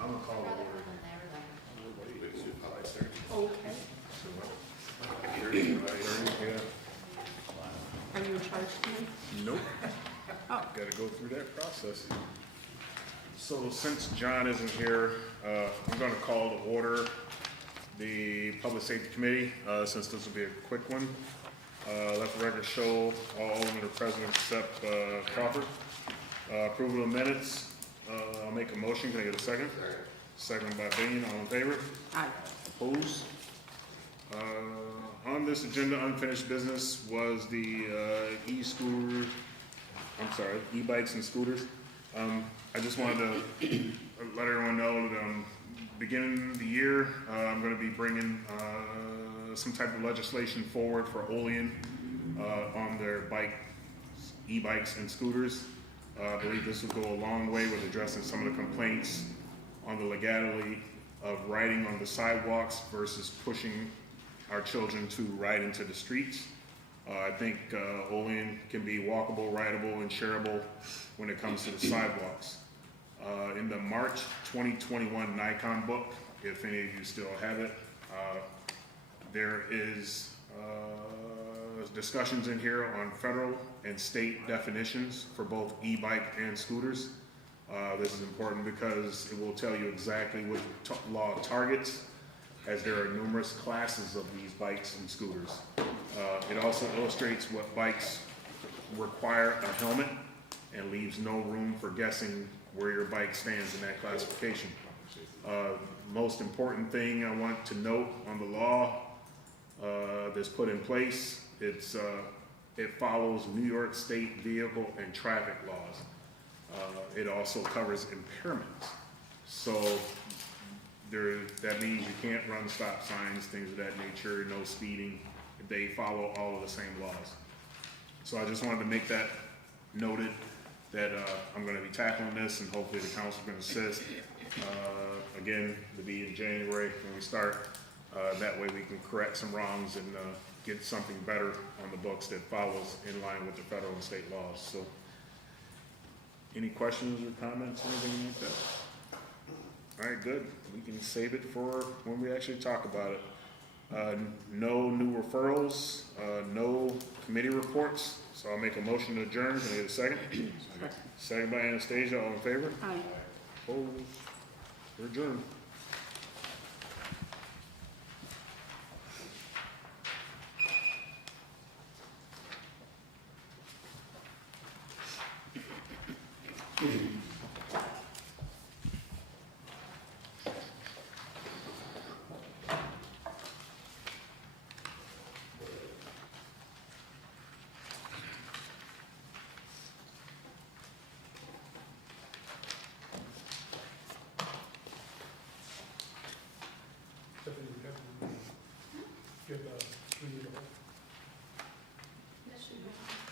I'm gonna call it. Okay. Yeah. Are you in charge tonight? Nope. Oh. Gotta go through that process. So since John isn't here, I'm gonna call to order the Public Safety Committee, since this will be a quick one. Let the record show all Aldermen are present except Crawford. Approval of minutes. I'll make a motion. Can I get a second? Second by Bain. All in favor? Aye. Opposed? On this agenda, unfinished business was the e-bikes and scooters. I just wanted to let everyone know that beginning of the year, I'm going to be bringing some type of legislation forward for Olean on their e-bikes and scooters. I believe this will go a long way with addressing some of the complaints on the legality of riding on the sidewalks versus pushing our children to ride into the streets. I think Olean can be walkable, rideable, and shareable when it comes to the sidewalks. In the March 2021 Nikon book, if any of you still have it, there is discussions in here on federal and state definitions for both e-bike and scooters. This is important because it will tell you exactly what the law targets, as there are numerous classes of these bikes and scooters. It also illustrates what bikes require a helmet and leaves no room for guessing where your bike stands in that classification. Most important thing I want to note on the law that's put in place, it follows New York State vehicle and traffic laws. It also covers impairments. So that means you can't run stop signs, things of that nature, no speeding. They follow all of the same laws. So I just wanted to make that noted that I'm going to be tackling this, and hopefully the council can assist. Again, to be in January when we start. That way we can correct some wrongs and get something better on the books that follows in line with the federal and state laws. So, any questions or comments, anything like that? All right, good. We can save it for when we actually talk about it. No new referrals, no committee reports. So I'll make a motion to adjourn. Can I get a second? Second by Anastasia. All in favor? Aye. Opposed? We're adjourned.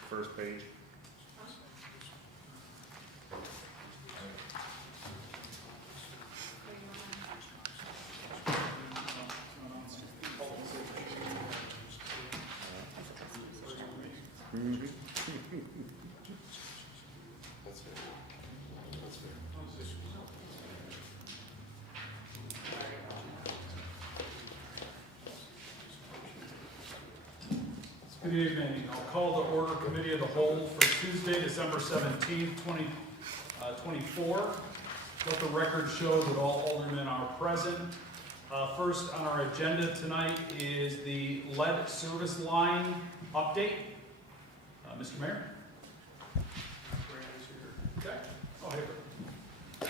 First page. That's fair. That's fair. Good evening. I'll call to order Committee of the Whole for Tuesday, December 17th, 2024. Let the record show that all aldermen are present. First on our agenda tonight is the lead service line update. Mr. Mayor? Okay. Oh, hey.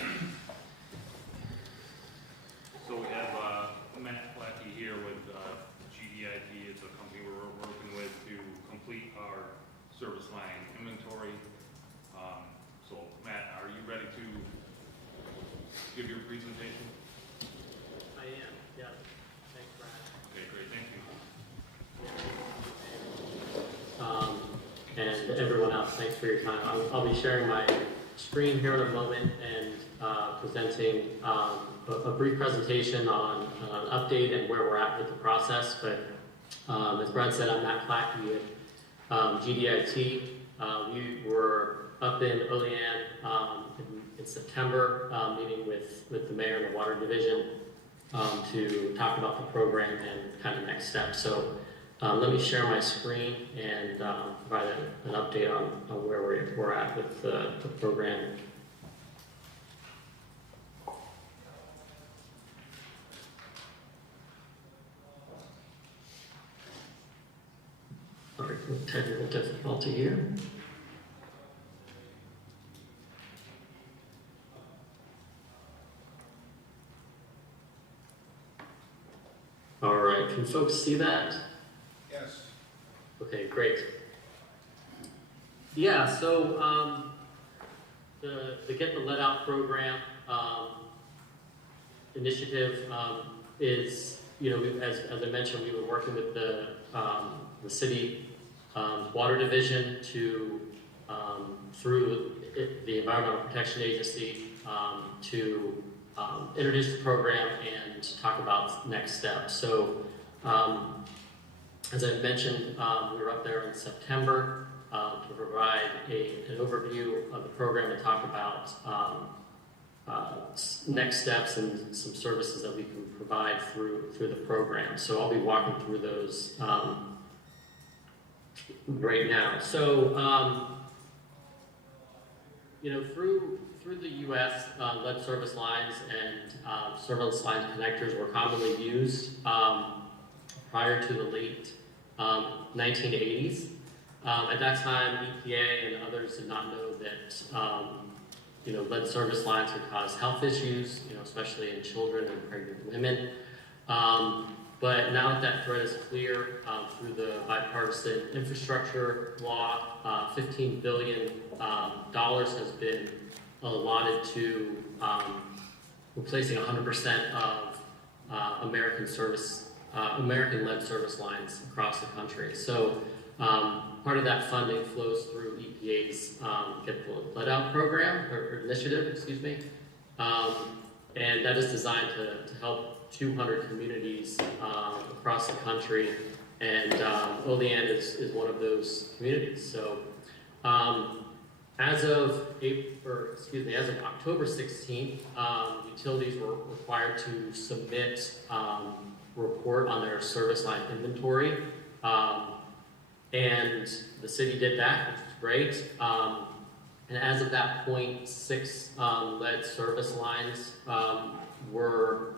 So we have Matt Flackey here with GDIT. It's a company we're working with to complete our service line inventory. So Matt, are you ready to give your presentation? I am, yeah. Thanks, Brad. Okay, great, thank you. And everyone else, thanks for your time. I'll be sharing my screen here in a moment and presenting a brief presentation on an update and where we're at with the process. But as Brad said, I'm Matt Flackey with GDIT. We were up in Olean in September, meeting with the mayor and the water division to talk about the program and kind of next steps. So let me share my screen and provide an update on where we're at with the program. Sorry for the technical difficulty here. All right, can folks see that? Yes. Okay, great. Yeah, so the Get the Lead Out program initiative is, as I mentioned, we've been working with the city water division to through the Environmental Protection Agency to introduce the program and talk about next steps. So, as I mentioned, we were up there in September to provide an overview of the program and talk about next steps and some services that we can provide through the program. So I'll be walking through those right now. So, through the U.S., lead service lines and surveillance lines connectors were commonly used prior to the late 1980s. At that time, EPA and others did not know that lead service lines could cause health issues, especially in children and pregnant women. But now that threat is clear through the bipartisan infrastructure law, $15 billion has been allotted to replacing 100% of American lead service lines across the country. So part of that funding flows through EPA's Get the Lead Out program, or initiative, excuse me. And that is designed to help 200 communities across the country, and Olean is one of those communities. So as of October 16th, utilities were required to submit a report on their service line inventory, and the city did that, which was great. And as of that point, 6 lead service lines were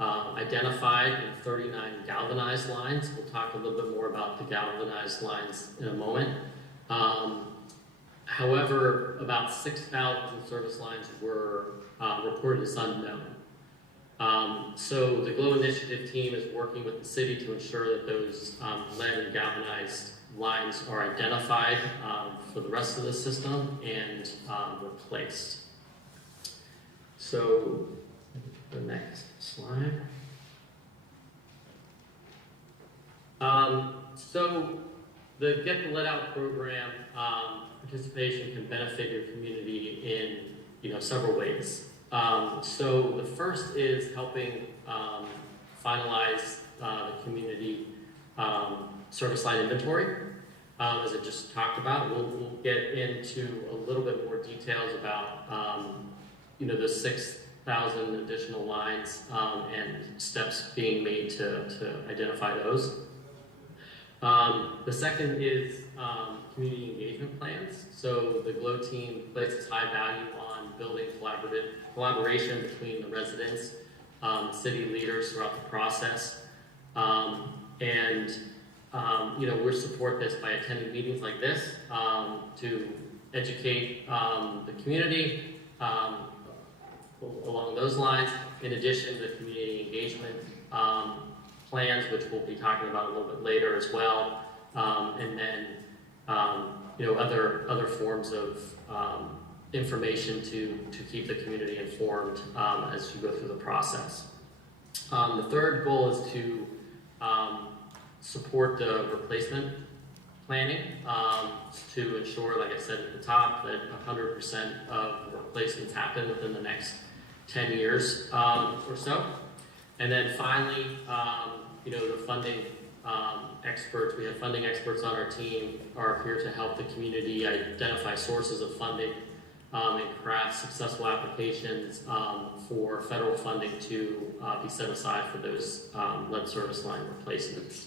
identified, and 39 galvanized lines. We'll talk a little bit more about the galvanized lines in a moment. However, about 6,000 service lines were reported as unknown. So the GLOW Initiative team is working with the city to ensure that those lead and galvanized lines are identified for the rest of the system and replaced. So the next slide. So the Get the Lead Out program participation can benefit your community in several ways. So the first is helping finalize the community service line inventory. As I just talked about, we'll get into a little bit more details about the 6,000 additional lines and steps being made to identify those. The second is community engagement plans. So the GLOW team places high value on building collaboration between the residents, city leaders throughout the process. We support this by attending meetings like this to educate the community along those lines. In addition, the community engagement plans, which we'll be talking about a little bit later as well, and then other forms of information to keep the community informed as you go through the process. The third goal is to support the replacement planning to ensure, like I said at the top, that 100% of replacements happen within the next 10 years or so. And then finally, the funding experts, we have funding experts on our team, are here to help the community identify sources of funding and craft successful applications for federal funding to be set aside for those lead service line replacements.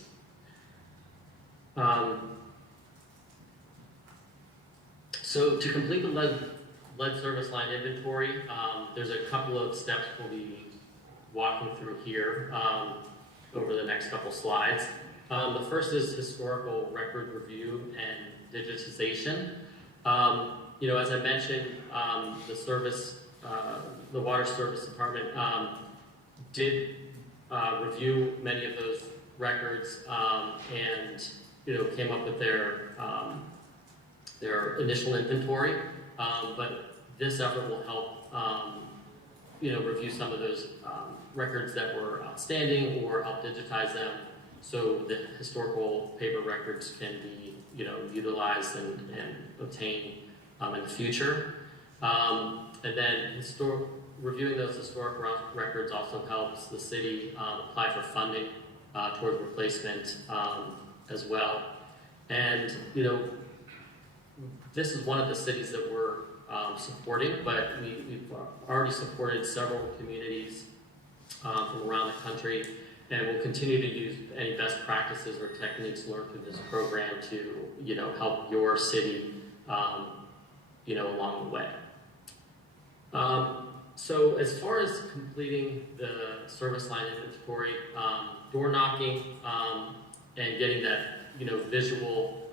So to complete the lead service line inventory, there's a couple of steps we'll be walking through here over the next couple slides. The first is historical record review and digitization. As I mentioned, the Water Service Department did review many of those records and came up with their initial inventory. But this effort will help review some of those records that were outstanding or help digitize them so that historical paper records can be utilized and obtained in the future. And then reviewing those historic records also helps the city apply for funding towards replacement as well. And this is one of the cities that we're supporting, but we've already supported several communities from around the country, and we'll continue to use any best practices or techniques learned through this program to help your city along the way. So as far as completing the service line inventory, door knocking and getting that visual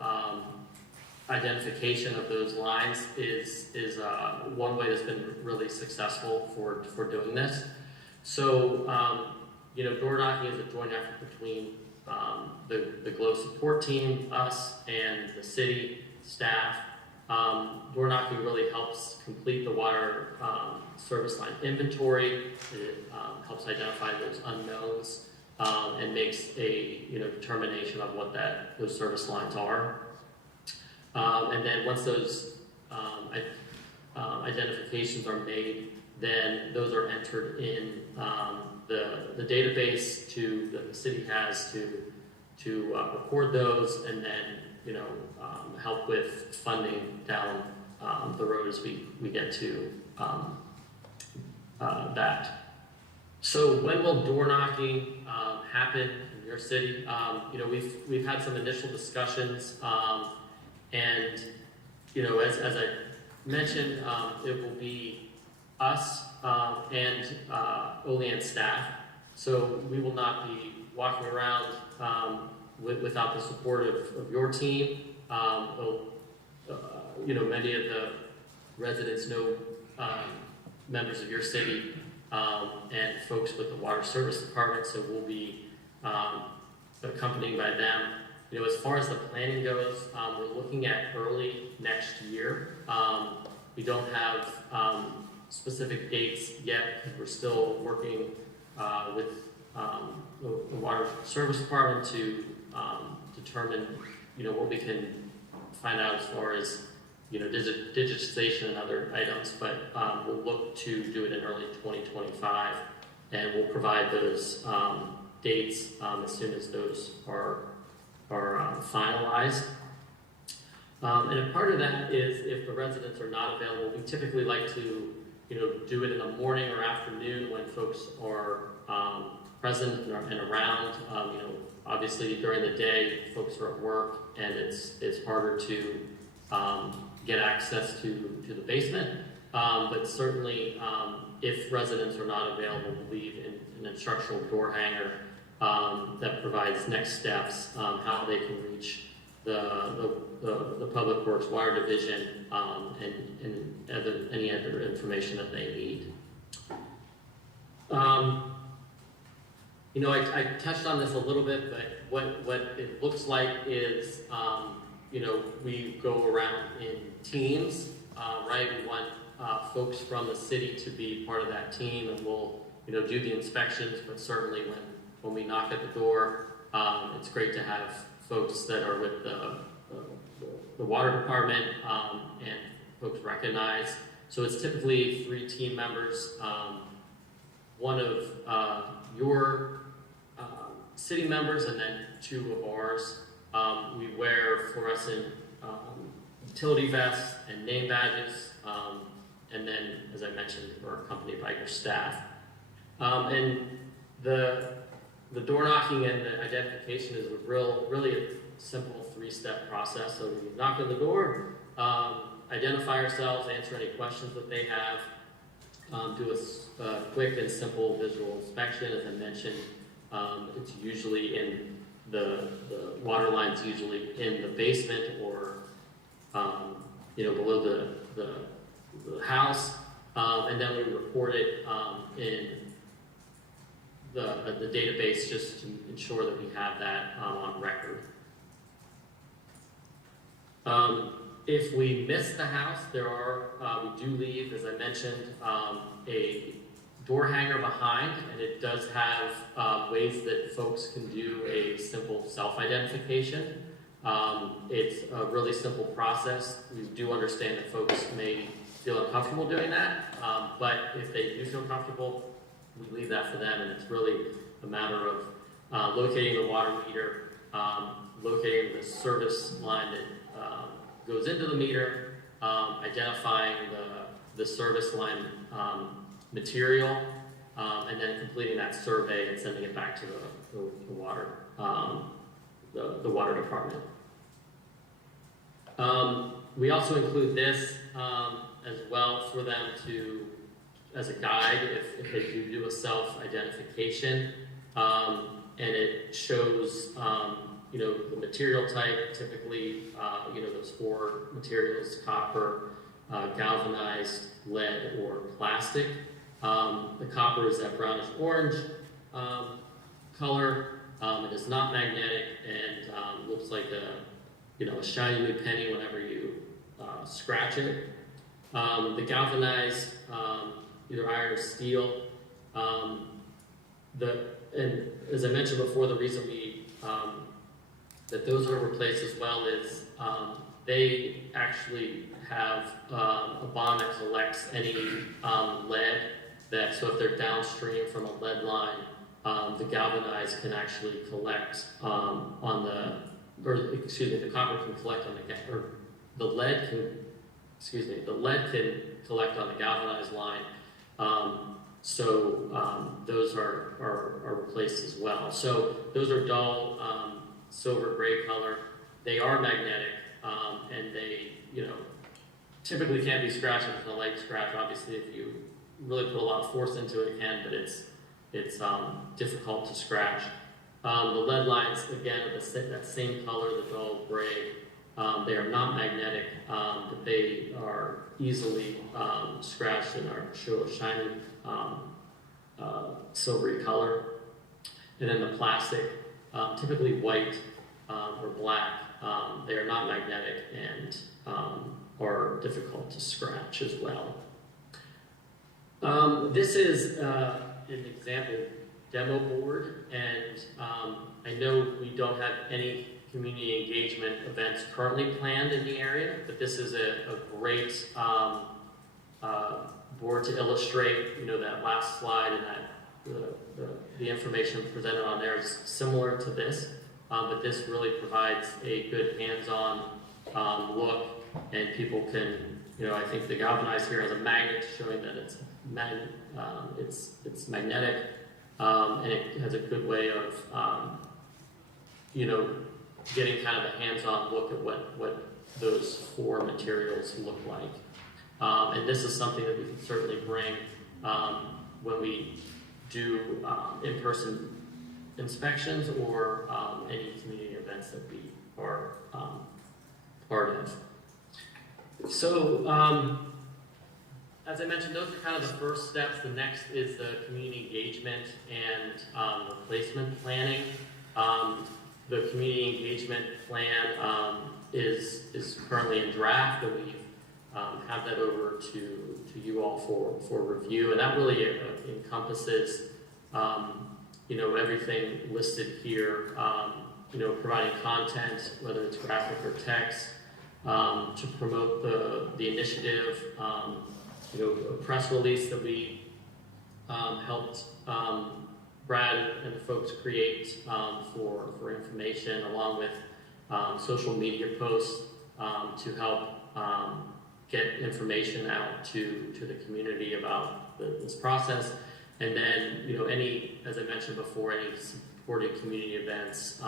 identification of those lines is one way that's been really successful for doing this. So door knocking is a joint effort between the GLOW support team, us, and the city staff. Door knocking really helps complete the water service line inventory. It helps identify those unknowns and makes a determination of what those service lines are. And then once those identifications are made, then those are entered in the database that the city has to record those, and then help with funding down the road as we get to that. So when will door knocking happen in your city? We've had some initial discussions, and as I mentioned, it will be us and Olean staff. So we will not be walking around without the support of your team. Many of the residents know members of your city and folks with the Water Service Department, so we'll be accompanied by them. As far as the planning goes, we're looking at early next year. We don't have specific dates yet because we're still working with the Water Service Department to determine, what we can find out as far as, digitization and other items. But we'll look to do it in early 2025, and we'll provide those dates as soon as those are finalized. And a part of that is if the residents are not available, we typically like to, do it in the morning or afternoon when folks are present and around. Obviously during the day, folks are at work, and it's harder to get access to the basement. But certainly, if residents are not available, we'll leave an instructional door hanger that provides next steps, how they can reach the Public Works Water Division, and any other information that they need. I touched on this a little bit, but what it looks like is, we go around in teams, right? We want folks from the city to be part of that team, and we'll, do the inspections, but certainly when we knock at the door, it's great to have folks that are with the water department and folks recognized. So it's typically 3 team members, one of your city members, and then 2 of ours. We wear fluorescent utility vests and name badges. and then, as I mentioned, we're accompanied by your staff. And the door knocking and the identification is really a simple 3-step process. So we knock on the door, identify ourselves, answer any questions that they have, do a quick and simple visual inspection. As I mentioned, it's usually in the water line's usually in the basement or below the house, and then we report it in the database just to ensure that we have that on record. If we miss the house, we do leave, as I mentioned, a door hanger behind, and it does have ways that folks can do a simple self-identification. It's a really simple process. We do understand that folks may feel uncomfortable doing that, but if they do feel comfortable, we leave that for them, and it's really a matter of locating the water meter, locating the service line that goes into the meter, identifying the service line material, and then completing that survey and sending it back to the water department. We also include this as well for them to, as a guide, if they do a self-identification, and it shows the material type, typically those 4 materials: copper, galvanized, lead, or plastic. The copper is that brownish orange color. It is not magnetic and looks like a shiny new penny whenever you scratch it. The galvanized, either iron or steel. And as I mentioned before, the reason that those are replaced as well is they actually have a bond that collects any lead. So if they're downstream from a lead line, the galvanized can actually collect the copper can collect on the lead can collect on the galvanized line. Those are replaced as well. So those are dull silver gray color. They are magnetic, and they typically can't be scratched with a light scratch. Obviously, if you really put a lot of force into it, it can, but it's difficult to scratch. The lead lines, again, are that same color, the dull gray. They are not magnetic, but they are easily scratched and show a shiny silvery color. And then the plastic, typically white or black, they are not magnetic and are difficult to scratch as well. This is an example demo board, and I know we don't have any community engagement events currently planned in the area, but this is a great board to illustrate, that last slide, and that the information presented on there is similar to this, but this really provides a good hands-on look, and people can, I think the galvanized here has a magnet showing that it's magnetic, and it has a good way of, getting kind of a hands-on look at what those 4 materials look like. And this is something that we can certainly bring when we do in-person inspections or any community events that we are part of. So, as I mentioned, those are kind of the first steps. The next is the community engagement and replacement planning. The community engagement plan is currently in draft, and we have that over to you all for review. And that really encompasses everything listed here. Providing content, whether it's graphic or text, to promote the initiative. A press release that we helped Brad and the folks create for information, along with social media posts to help get information out to the community about this process. And then, any, as I mentioned before, any supporting community events,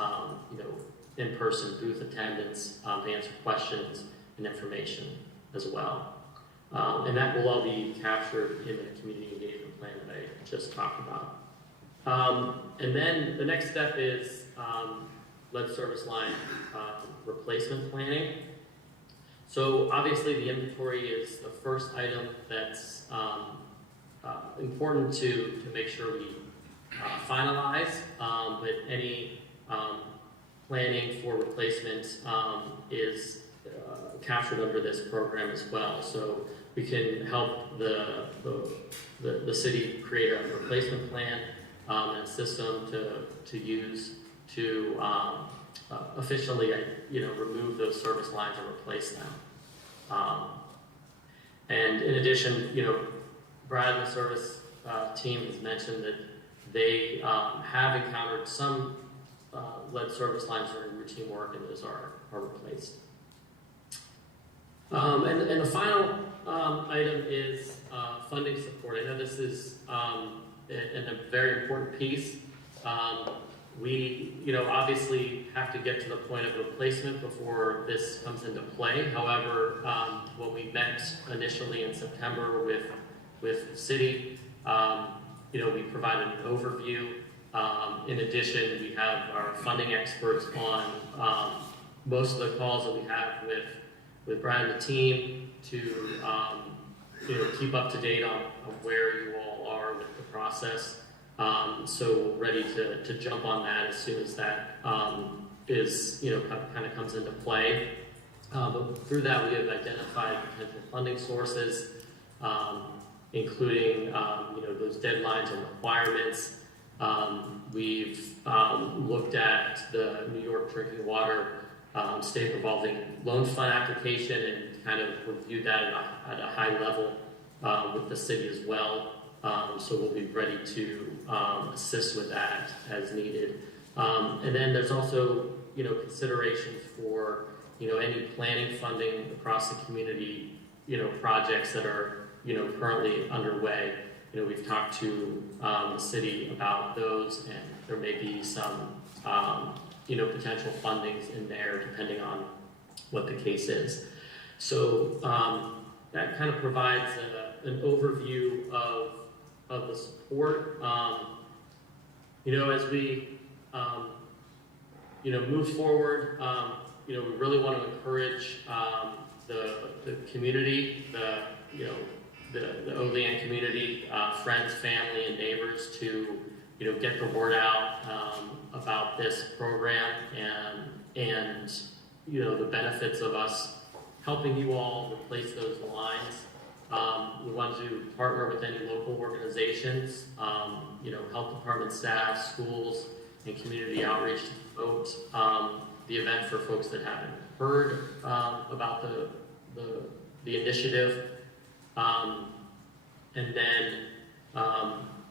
in-person booth attendance, to answer questions and information as well. And that will all be captured in the community engagement plan that I just talked about. And then the next step is lead service line replacement planning. So obviously the inventory is the first item that's important to make sure we finalize, but any planning for replacement is captured under this program as well. So we can help the city create a replacement plan and a system to use to efficiently remove those service lines and replace them. And in addition, Brad and the service team has mentioned that they have encountered some lead service lines during routine work, and those are replaced. And the final item is funding support. I know this is a very important piece. We, obviously have to get to the point of replacement before this comes into play. However, when we met initially in September with the city, we provided an overview. In addition, we have our funding experts on most of the calls that we have with Brad and the team to keep up to date on where you all are with the process. So ready to jump on that as soon as that is kind of comes into play. But through that, we have identified potential funding sources, including those deadlines and requirements. We've looked at the New York Drinking Water State Revolving Loan Fund application and kind of reviewed that at a high level with the city as well. So we'll be ready to assist with that as needed. And then there's also, considerations for, any planning funding across the community, projects that are, currently underway. We've talked to the city about those, and there may be some, potential fundings in there depending on what the case is. So that kind of provides an overview of the support. As we move forward, we really want to encourage the community, the Olean community, friends, family, and neighbors to get the word out about this program and the benefits of us helping you all replace those lines. We want to partner with any local organizations, health department staff, schools, and community outreach to promote the event for folks that haven't heard about the initiative. And then,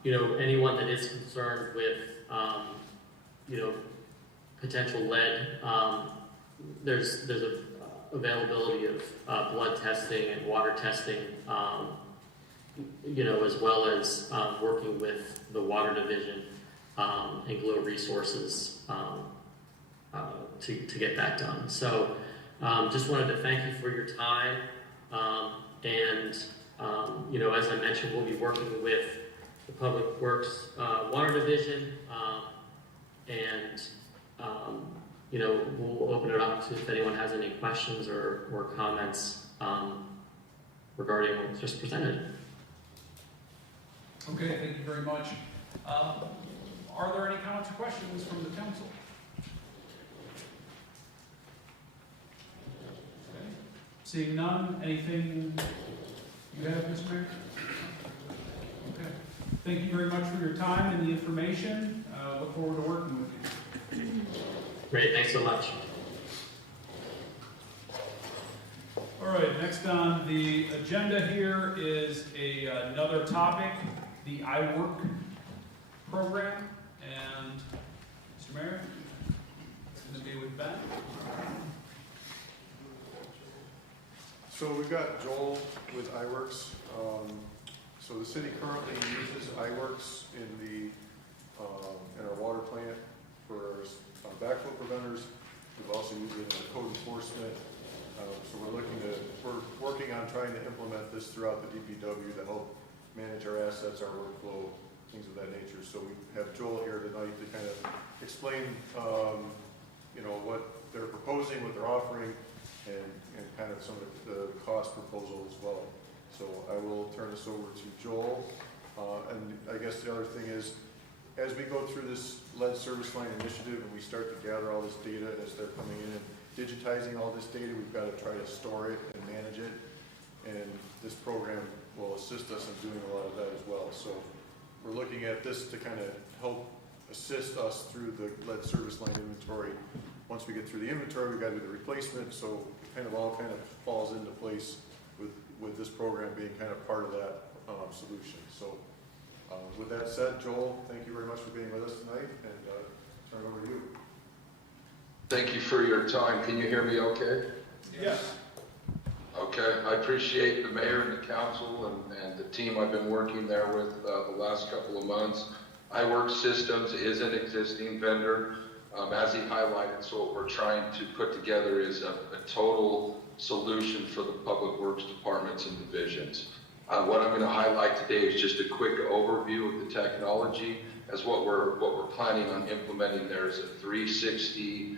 anyone that is concerned with, potential lead, there's a availability of blood testing and water testing, as well as working with the water division and Glow Resources to get that done. So just wanted to thank you for your time. As I mentioned, we'll be working with the Public Works Water Division, we'll open it up to if anyone has any questions or comments regarding what was just presented. Okay, thank you very much. Are there any comments or questions from the council? Okay. Seeing none, anything you have, Mr. Mayor? Okay. Thank you very much for your time and the information. Look forward to working with you. Great, thanks so much. All right, next on the agenda here is another topic, the iWork program. And Mr. Mayor, it's going to be with Ben. So we've got Joel with iWorks. So the city currently uses iWorks in our water plant for backflow preventers. We've also used it in code enforcement. So we're working on trying to implement this throughout the DPW to help manage our assets, our workflow, things of that nature. So we have Joel here tonight to kind of explain, what they're proposing, what they're offering, and kind of some of the cost proposal as well. So I will turn this over to Joel. And I guess the other thing is, as we go through this lead service line initiative and we start to gather all this data as they're coming in and digitizing all this data, we've got to try to store it and manage it. And this program will assist us in doing a lot of that as well. So we're looking at this to kind of help assist us through the lead service line inventory. Once we get through the inventory, we've got to do the replacement. So it kind of falls into place with this program being kind of part of that solution. So with that said, Joel, thank you very much for being with us tonight, and turn it over to you. Thank you for your time. Can you hear me okay? Yes. Okay. I appreciate the mayor and the council and the team I've been working there with the last couple of months. iWorks Systems is an existing vendor, as he highlighted. So what we're trying to put together is a total solution for the public works departments and divisions. What I'm going to highlight today is just a quick overview of the technology, as what we're planning on implementing there is a 360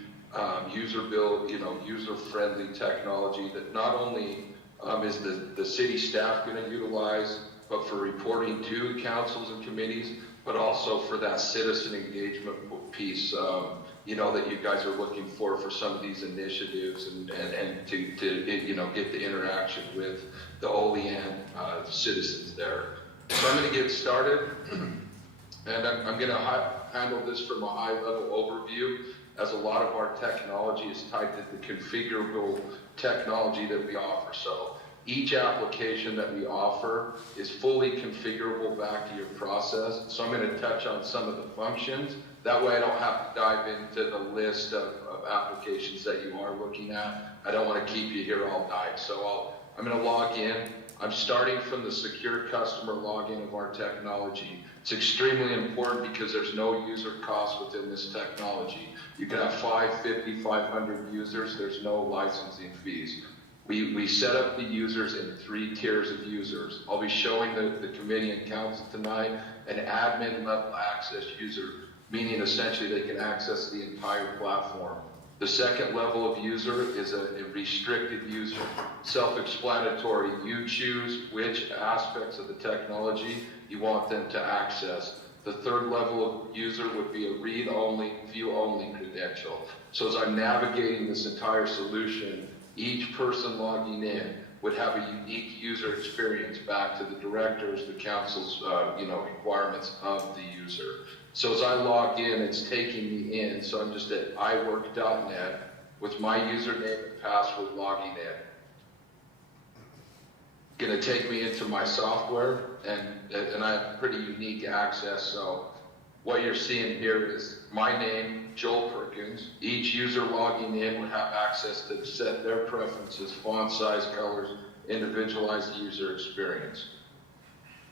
user-friendly technology that not only is the city staff going to utilize, but for reporting to councils and committees, but also for that citizen engagement piece, that you guys are looking for some of these initiatives and to get the interaction with the Olean citizens there. So I'm going to get started, and I'm going to handle this from a high-level overview, as a lot of our technology is tied to the configurable technology that we offer. So each application that we offer is fully configurable back to your process. So I'm going to touch on some of the functions. That way I don't have to dive into the list of applications that you are looking at. I don't want to keep you here all night. So I'm going to log in. I'm starting from the secure customer login of our technology. It's extremely important because there's no user cost within this technology. You can have 550, 500 users. There's no licensing fees. We set up the users in 3 tiers of users. I'll be showing the committee and council tonight an admin level access user, meaning essentially they can access the entire platform. The second level of user is a restricted user. Self-explanatory. You choose which aspects of the technology you want them to access. The third level of user would be a read-only, view-only credential. So as I'm navigating this entire solution, each person logging in would have a unique user experience back to the directors, the council's requirements of the user. So as I log in, it's taking me in. So I'm just at iwork.net with my username and password logging in. Going to take me into my software, and I have pretty unique access. So what you're seeing here is my name, Joel Perkins. Each user logging in would have access to set their preferences, font size, colors, individualized user experience.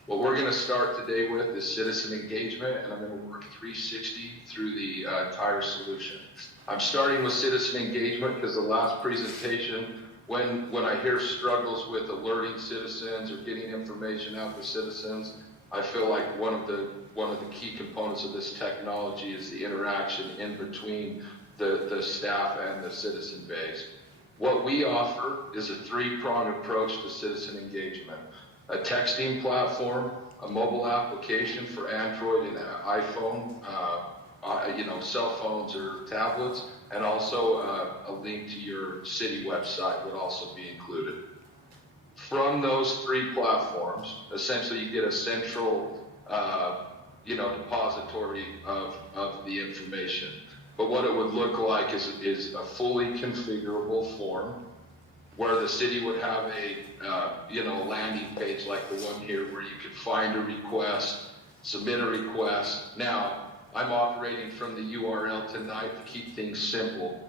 What we're going to start today with is citizen engagement, and I'm going to work 360 through the entire solution. I'm starting with citizen engagement because the last presentation, when I hear struggles with alerting citizens or getting information out to citizens, I feel like one of the key components of this technology is the interaction in between the staff and the citizen base. What we offer is a 3-pronged approach to citizen engagement. A texting platform, a mobile application for Android and iPhone, cell phones or tablets, and also a link to your city website would also be included. From those 3 platforms, essentially you get a central depository of the information. But what it would look like is a fully configurable form where the city would have a landing page like the one here where you could find a request, submit a request. Now, I'm operating from the URL tonight to keep things simple,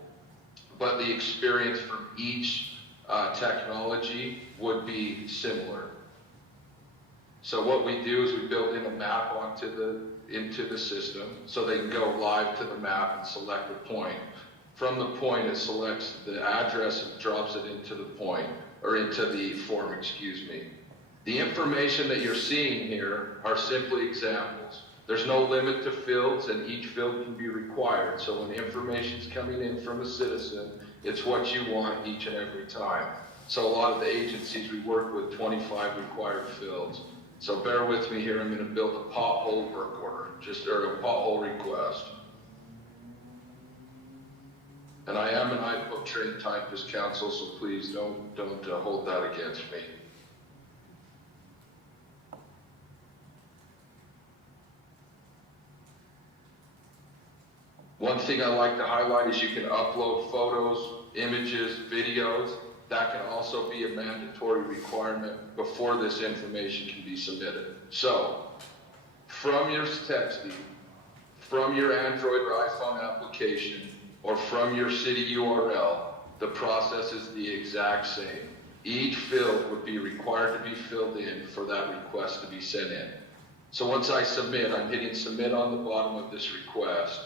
but the experience from each technology would be similar. So what we do is we build in a map into the system so they can go live to the map and select a point. From the point, it selects the address and drops it into the point, or into the form, excuse me. The information that you're seeing here are simply examples. There's no limit to fields, and each field can be required. So when information's coming in from a citizen, it's what you want each and every time. So a lot of the agencies we work with, 25 required fields. So bear with me here, I'm gonna build a pothole work order, or a pothole request. And I am an iBook trained typist, counsel, so please don't hold that against me. One thing I like to highlight is you can upload photos, images, videos. That can also be a mandatory requirement before this information can be submitted. So, from your texting, from your Android or iPhone application, or from your city URL, the process is the exact same. Each field would be required to be filled in for that request to be sent in. So once I submit, I'm hitting submit on the bottom of this request.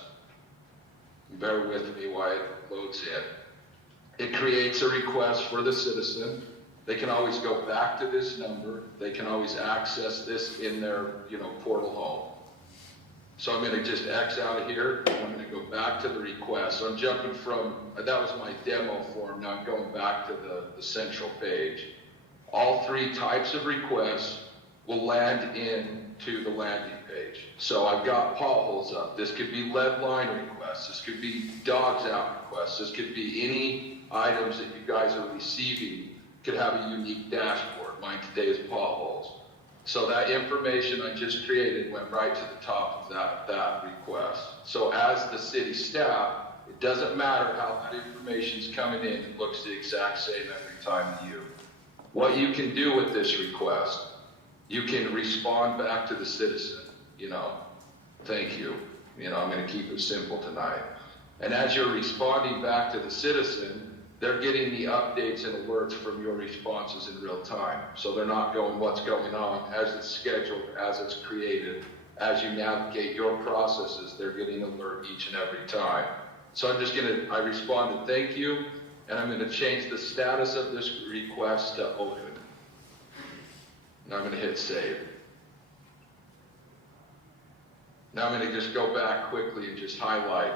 Bear with me while it loads in. It creates a request for the citizen. They can always go back to this number. They can always access this in their, portal home. So I'm going to just X out of here, and I'm going to go back to the request. So I'm jumping from, that was my demo form, now I'm going back to the central page. All three types of requests will land into the landing page. So I've got potholes up. This could be lead line requests. This could be dogs out requests. This could be any items that you guys are receiving could have a unique dashboard. Mine today is potholes. So that information I just created went right to the top of that request. So as the city staff, it doesn't matter how that information's coming in, it looks the exact same every time to you. What you can do with this request, you can respond back to the citizen, thank you. I'm gonna keep it simple tonight. And as you're responding back to the citizen, they're getting the updates and alerts from your responses in real time. So they're not going, what's going on, as it's scheduled, as it's created. As you navigate your processes, they're getting alert each and every time. So I responded, thank you, and I'm gonna change the status of this request to Olean. And I'm gonna hit save. Now I'm gonna just go back quickly and just highlight.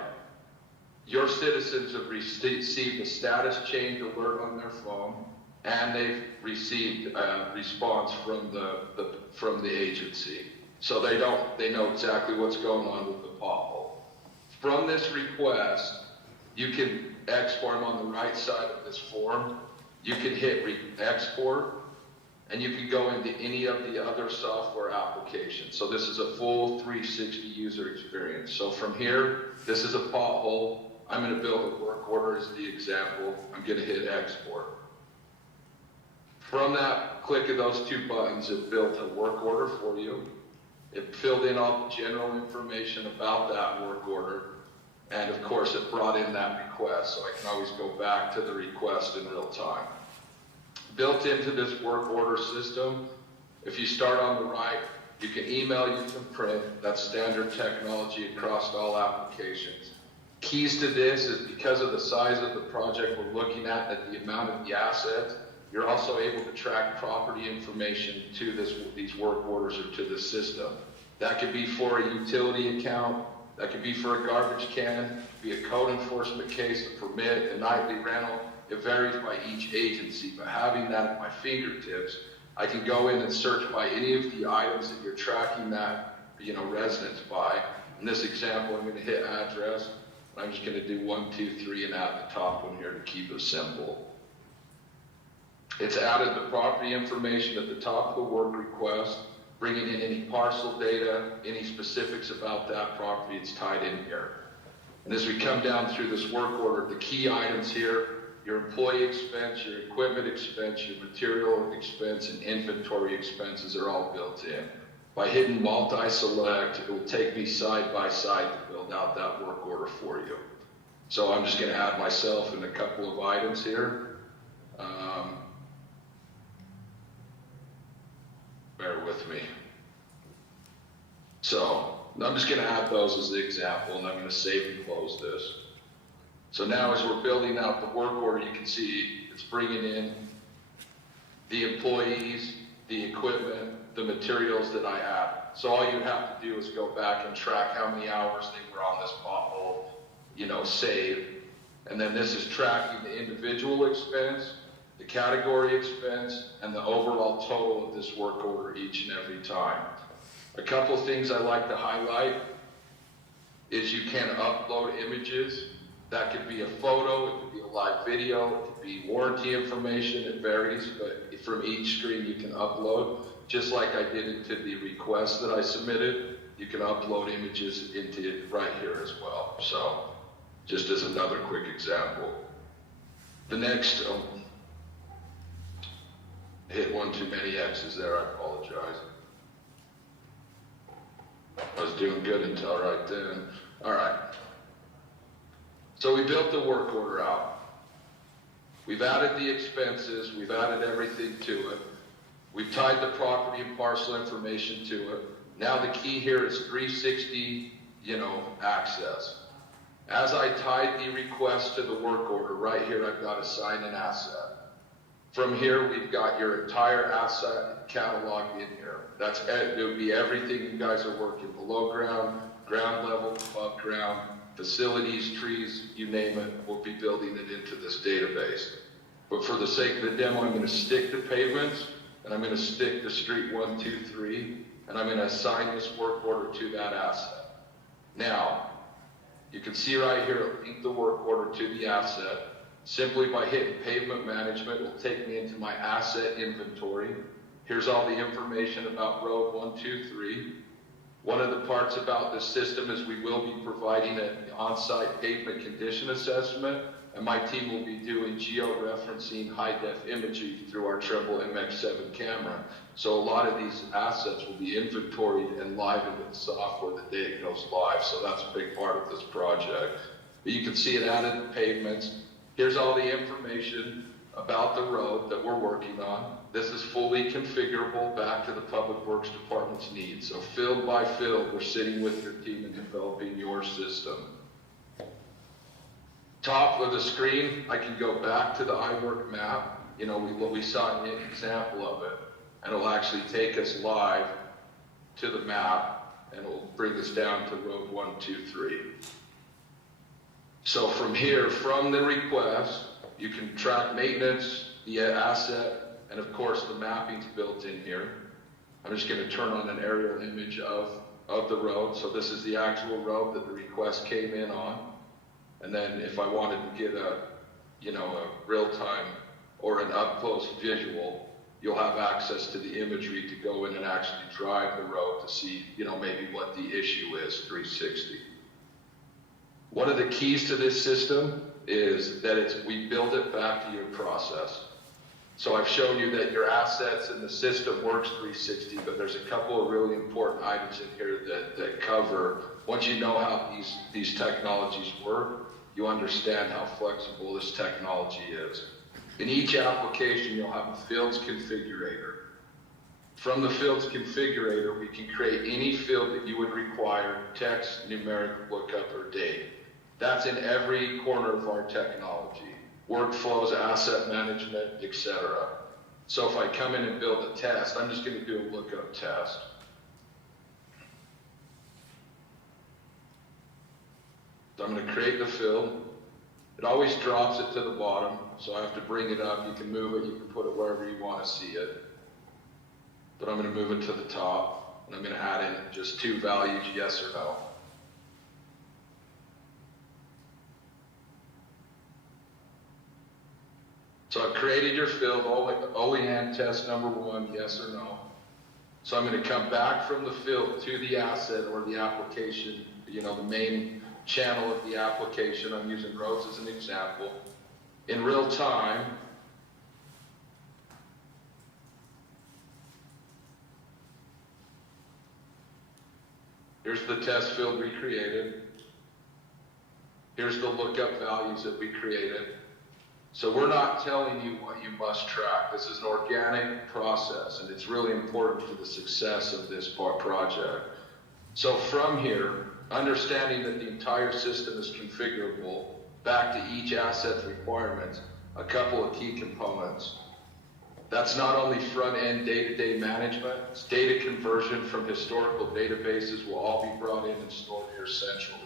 Your citizens have received a status change alert on their phone, and they've received a response from the agency. So they know exactly what's going on with the pothole. From this request, you can export them on the right side of this form. You can hit export, and you can go into any of the other software applications. So this is a full 360 user experience. So from here, this is a pothole. I'm going to build a work order as the example. I'm going to hit export. From that click of those two buttons, it built a work order for you. It filled in all the general information about that work order. And of course, it brought in that request. So I can always go back to the request in real time. Built into this work order system, if you start on the right, you can email, you can print. That's standard technology across all applications. Keys to this is because of the size of the project we're looking at the amount of the assets, you're also able to track property information to these work orders or to the system. That could be for a utility account, that could be for a garbage can, be a code enforcement case, a permit, a nightly rental. It varies by each agency, but having that at my fingertips, I can go in and search by any of the items that you're tracking that residence by. In this example, I'm going to hit address. I'm just going to do 1, 2, 3 and add the top one here to keep it simple. It's added the property information at the top of the work request, bringing in any parcel data, any specifics about that property, it's tied in here. And as we come down through this work order, the key items here, your employee expense, your equipment expense, your material expense, and inventory expenses are all built in. By hitting multi-select, it will take me side by side to build out that work order for you. So I'm just going to add myself and a couple of items here. Bear with me. So I'm just gonna add those as the example, and I'm gonna save and close this. So now as we're building out the work order, you can see it's bringing in the employees, the equipment, the materials that I add. So all you have to do is go back and track how many hours they were on this pothole, save. And then this is tracking the individual expense, the category expense, and the overall total of this work order each and every time. A couple of things I like to highlight is you can upload images. That could be a photo, it could be a live video, it could be warranty information, it varies, but from each screen you can upload. Just like I did into the request that I submitted, you can upload images into it right here as well. So, just as another quick example. The next, hit one too many X's there, I apologize. I was doing good until right then. All right. So we built the work order out. We've added the expenses, we've added everything to it. We've tied the property and parcel information to it. Now the key here is 360, access. As I tied the request to the work order, right here I've got assign an asset. From here we've got your entire asset catalog in here. It would be everything you guys are working below ground, ground level, above ground, facilities, trees, you name it, we'll be building it into this database. But for the sake of the demo, I'm going to stick the pavements, and I'm going to stick the street 1, 2, 3, and I'm going to assign this work order to that asset. Now, you can see right here, link the work order to the asset. Simply by hitting pavement management, it will take me into my asset inventory. Here's all the information about road 1, 2, 3. One of the parts about this system is we will be providing an on-site pavement condition assessment, and my team will be doing geo-referencing high-def imagery through our Trimble MX7 camera. So a lot of these assets will be inventoried and live into the software the day it goes live. So that's a big part of this project. But you can see it added pavements. Here's all the information about the road that we're working on. This is fully configurable back to the Public Works Department's needs. So field by field, we're sitting with your team and developing your system. Top of the screen, I can go back to the iWork map. We saw an example of it, and it'll actually take us live to the map, and it'll bring us down to road 1, 2, 3. So from here, from the request, you can track maintenance, the asset, and of course the mapping's built in here. I'm just going to turn on an aerial image of the road. So this is the actual road that the request came in on. And then if I wanted to get a real-time or an up-close visual, you'll have access to the imagery to go in and actually drive the road to see, maybe what the issue is, 360. One of the keys to this system is that we build it back to your process. So I've shown you that your assets and the system works 360, but there's a couple of really important items in here that cover, once you know how these technologies work, you understand how flexible this technology is. In each application, you'll have a fields configurator. From the fields configurator, we can create any field that you would require, text, numeric, lookup, or date. That's in every corner of our technology. Workflows, asset management, etc. So if I come in and build a test, I'm just going to do a lookup test. So I'm going to create the field. It always drops it to the bottom, so I have to bring it up. You can move it, you can put it wherever you want to see it. But I'm going to move it to the top, and I'm going to add in just 2 values, yes or no. So I've created your field, Olean test number 1, yes or no. So I'm going to come back from the field to the asset or the application, the main channel of the application. I'm using roads as an example. In real time, here's the test field we created. Here's the lookup values that we created. So we're not telling you what you must track. This is an organic process, and it's really important for the success of this project. So from here, understanding that the entire system is configurable, back to each asset's requirements, a couple of key components. That's not only front-end day-to-day management, it's data conversion from historical databases will all be brought in and stored here centrally.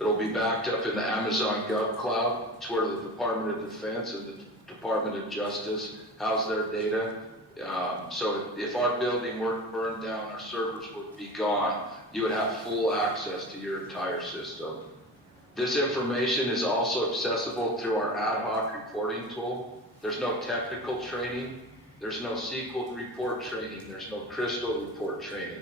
It'll be backed up in the Amazon Gov Cloud. It's where the Department of Defense and the Department of Justice house their data. So if our building were to burn down, our servers would be gone, you would have full access to your entire system. This information is also accessible through our ad hoc reporting tool. There's no technical training. There's no SQL report training. There's no Crystal report training.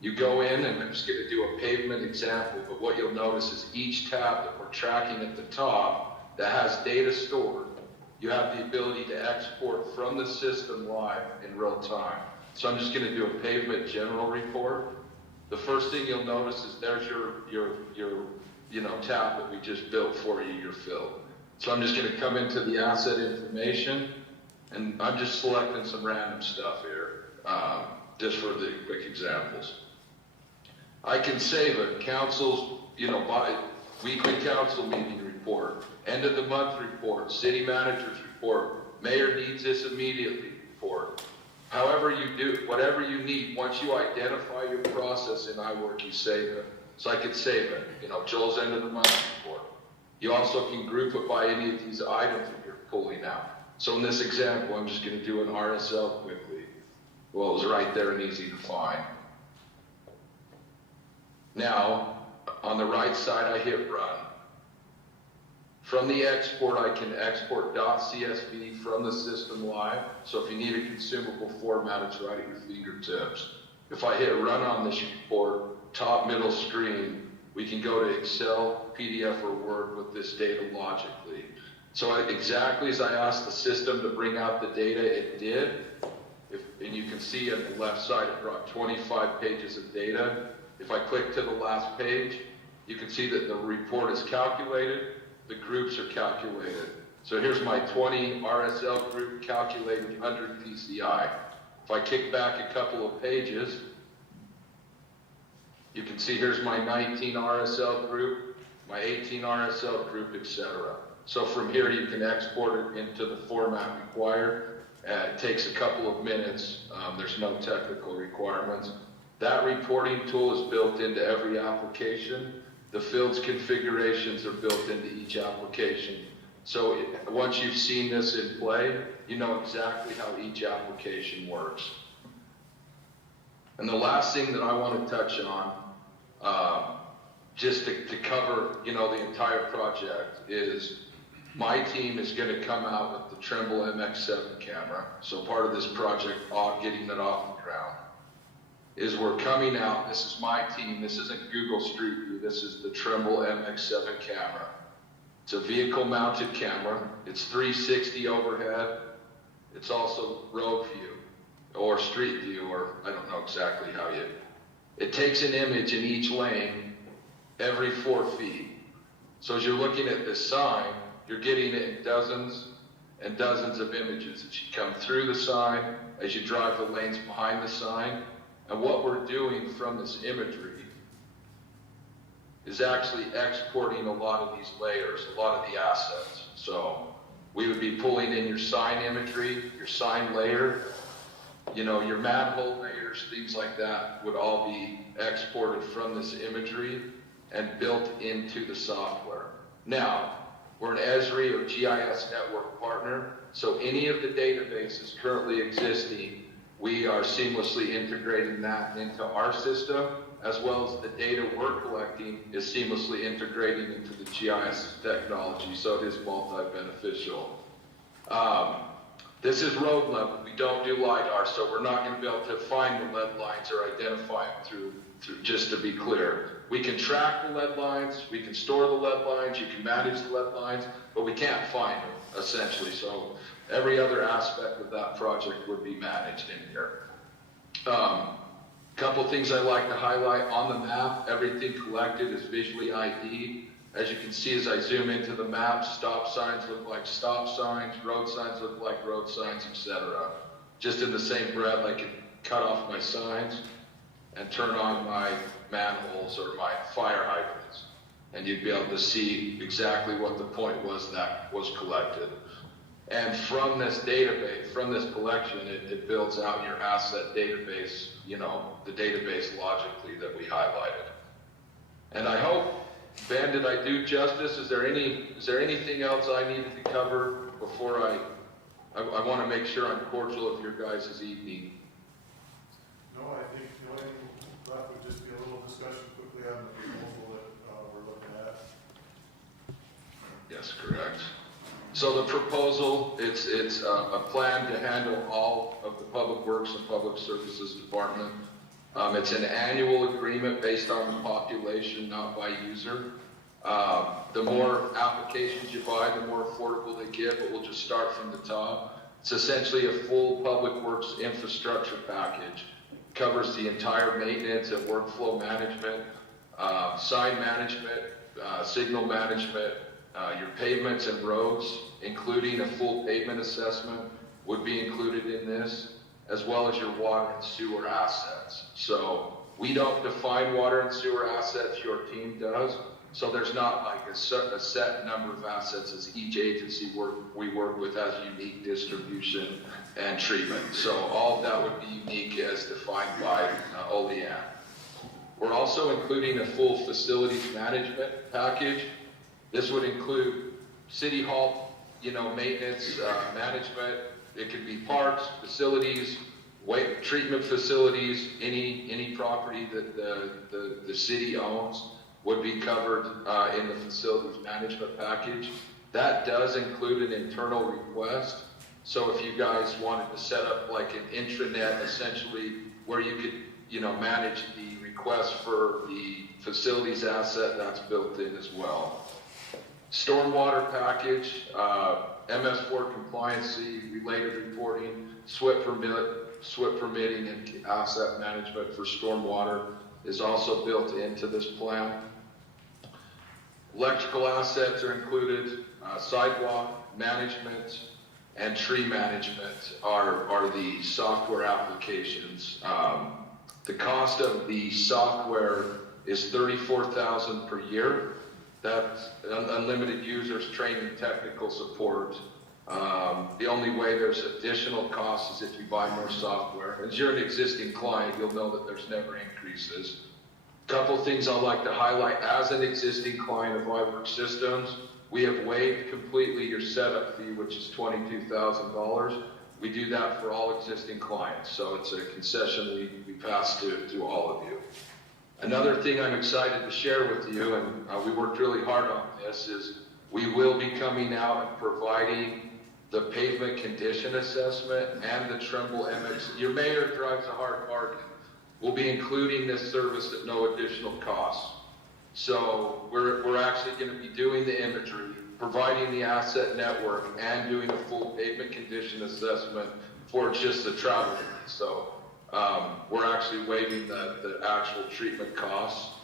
You go in, and I'm just going to do a pavement example, but what you'll notice is each tab that we're tracking at the top that has data stored, you have the ability to export from the system live in real time. So I'm just going to do a pavement general report. The first thing you'll notice is there's your tab that we just built for you, your fill. So I'm just going to come into the asset information, and I'm just selecting some random stuff here, just for the quick examples. I can save it. Council's, by weekly council meeting report, end of the month report, city manager's report, mayor needs this immediately report. However you do, whatever you need, once you identify your process in iWork, you save it. So I could save it, Joel's end of the month report. You also can group it by any of these items that you're pulling out. So in this example, I'm just going to do an RSL quickly. Well, it was right there and easy to find. Now, on the right side, I hit run. From the export, I can export .csv from the system live. So if you need a consumable format, it's right at your fingertips. If I hit run on this report, top middle screen, we can go to Excel, PDF, or Word with this data logically. So exactly as I asked the system to bring out the data, it did. And you can see on the left side, it brought 25 pages of data. If I click to the last page, you can see that the report is calculated, the groups are calculated. So here's my 20 RSL group calculated under PCI. If I kick back a couple of pages, you can see here's my 19 RSL group, my 18 RSL group, etc. So from here you can export it into the format required. It takes a couple of minutes. There's no technical requirements. That reporting tool is built into every application. The fields configurations are built into each application. So once you've seen this in play, you know exactly how each application works. And the last thing that I want to touch on, just to cover, the entire project, is my team is going to come out with the Trimble MX7 camera. So part of this project, getting it off the ground, is we're coming out. This is my team. This isn't Google Street View. This is the Trimble MX7 camera. It's a vehicle-mounted camera. It's 360 overhead. It's also road view or street view, or I don't know exactly how you. It takes an image in each lane every 4 feet. So as you're looking at this sign, you're getting it in dozens and dozens of images as you come through the sign, as you drive the lanes behind the sign. And what we're doing from this imagery is actually exporting a lot of these layers, a lot of the assets. So we would be pulling in your sign imagery, your sign layer, your manhole layers, things like that would all be exported from this imagery and built into the software. Now, we're an Esri or GIS network partner, so any of the databases currently existing, we are seamlessly integrating that into our system, as well as the data we're collecting is seamlessly integrating into the GIS technology, so it is multi-beneficial. This is road level. We don't do LiDAR, so we're not going to be able to find the lead lines or identify them through, just to be clear. We can track the lead lines, we can store the lead lines, you can manage the lead lines, but we can't find them, essentially. So every other aspect of that project would be managed in here. Couple things I like to highlight on the map. Everything collected is visually ID'd. As you can see as I zoom into the map, stop signs look like stop signs, road signs look like road signs, etc. Just in the same breath, I could cut off my signs and turn on my manholes or my fire hydrants, and you'd be able to see exactly what the point was that was collected. And from this database, from this collection, it builds out your asset database, you know, the database logically that we highlighted. And I hope, Ben, did I do justice? Is there anything else I needed to cover before I want to make sure I'm cordial of your guys' evening? No, I think the only thing left would just be a little discussion quickly on the proposal that we're looking at. Yes, correct. So the proposal, it's a plan to handle all of the Public Works and Public Services Department. It's an annual agreement based on the population, not by user. The more applications you buy, the more affordable they get, but we'll just start from the top. It's essentially a full Public Works infrastructure package. Covers the entire maintenance and workflow management, sign management, signal management, your pavements and roads, including a full pavement assessment would be included in this, as well as your water and sewer assets. So we don't define water and sewer assets, your team does. So there's not like a set number of assets, as each agency we work with has unique distribution and treatment. So all of that would be unique as defined by Olean. We're also including a full facilities management package. This would include city hall, maintenance, management. It could be parks, facilities, waste treatment facilities, any property that the city owns would be covered in the facilities management package. That does include an internal request. So if you guys wanted to set up like an intranet, essentially, where you could, manage the request for the facilities asset, that's built in as well. Stormwater package, MS4 compliancy, related reporting, SWIP permitting, and asset management for stormwater is also built into this plan. Electrical assets are included, sidewalk management and tree management are the software applications. The cost of the software is $34,000 per year. That's unlimited users, training, technical support. The only way there's additional costs is if you buy more software. As you're an existing client, you'll know that there's never increases. Couple things I'd like to highlight. As an existing client of iWorks Systems, we have waived completely your setup fee, which is $22,000. We do that for all existing clients, so it's a concession we pass to all of you. Another thing I'm excited to share with you, and we worked really hard on this, is we will be coming out and providing the pavement condition assessment and the Trimble MX. Your mayor drives a hard bargain. We'll be including this service at no additional cost. So we're actually going to be doing the imagery, providing the asset network, and doing a full pavement condition assessment for just the travel. So we're actually waiving the actual treatment costs.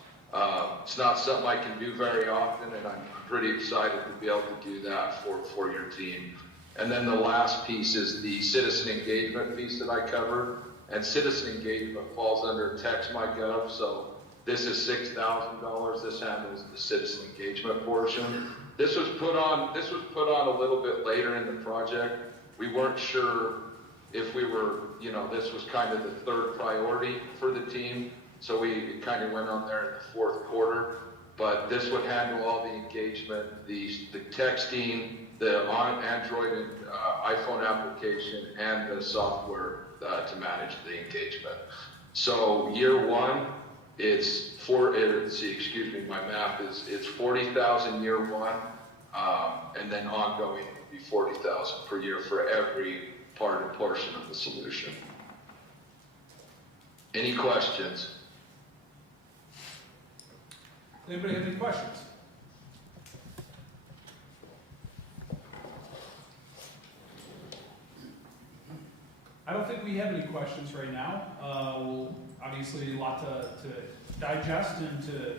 It's not something I can do very often, and I'm pretty excited to be able to do that for your team. And then the last piece is the citizen engagement piece that I covered. And citizen engagement falls under Text.my.gov, so this is $6,000. This handles the citizen engagement portion. This was put on a little bit later in the project. We weren't sure if we were, this was kind of the third priority for the team, so we kind of went on there in the fourth quarter. But this would handle all the engagement, the texting, the Android and iPhone application, and the software to manage the engagement. So year one, it's my math is, it's 40,000 year one, and then ongoing would be 40,000 per year for every part and portion of the solution. Any questions? Anybody have any questions? I don't think we have any questions right now. Obviously, a lot to digest and to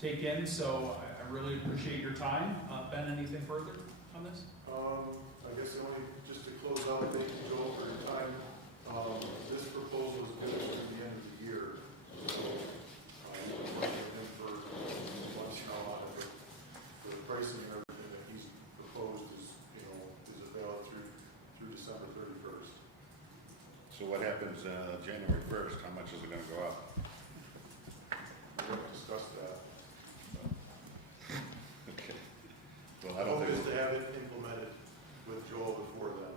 take in. So I really appreciate your time. Ben, anything further on this? I guess just to close out, thank you, Joel, for your time. This proposal is good to the end of the year. So, I'm looking for months now on it. The pricing and everything that he's proposed is available through December 31st. So what happens, January 1st, how much is it gonna go up? We haven't discussed that. Okay. Well, I The don't hope is think, to have it implemented with Joel before then.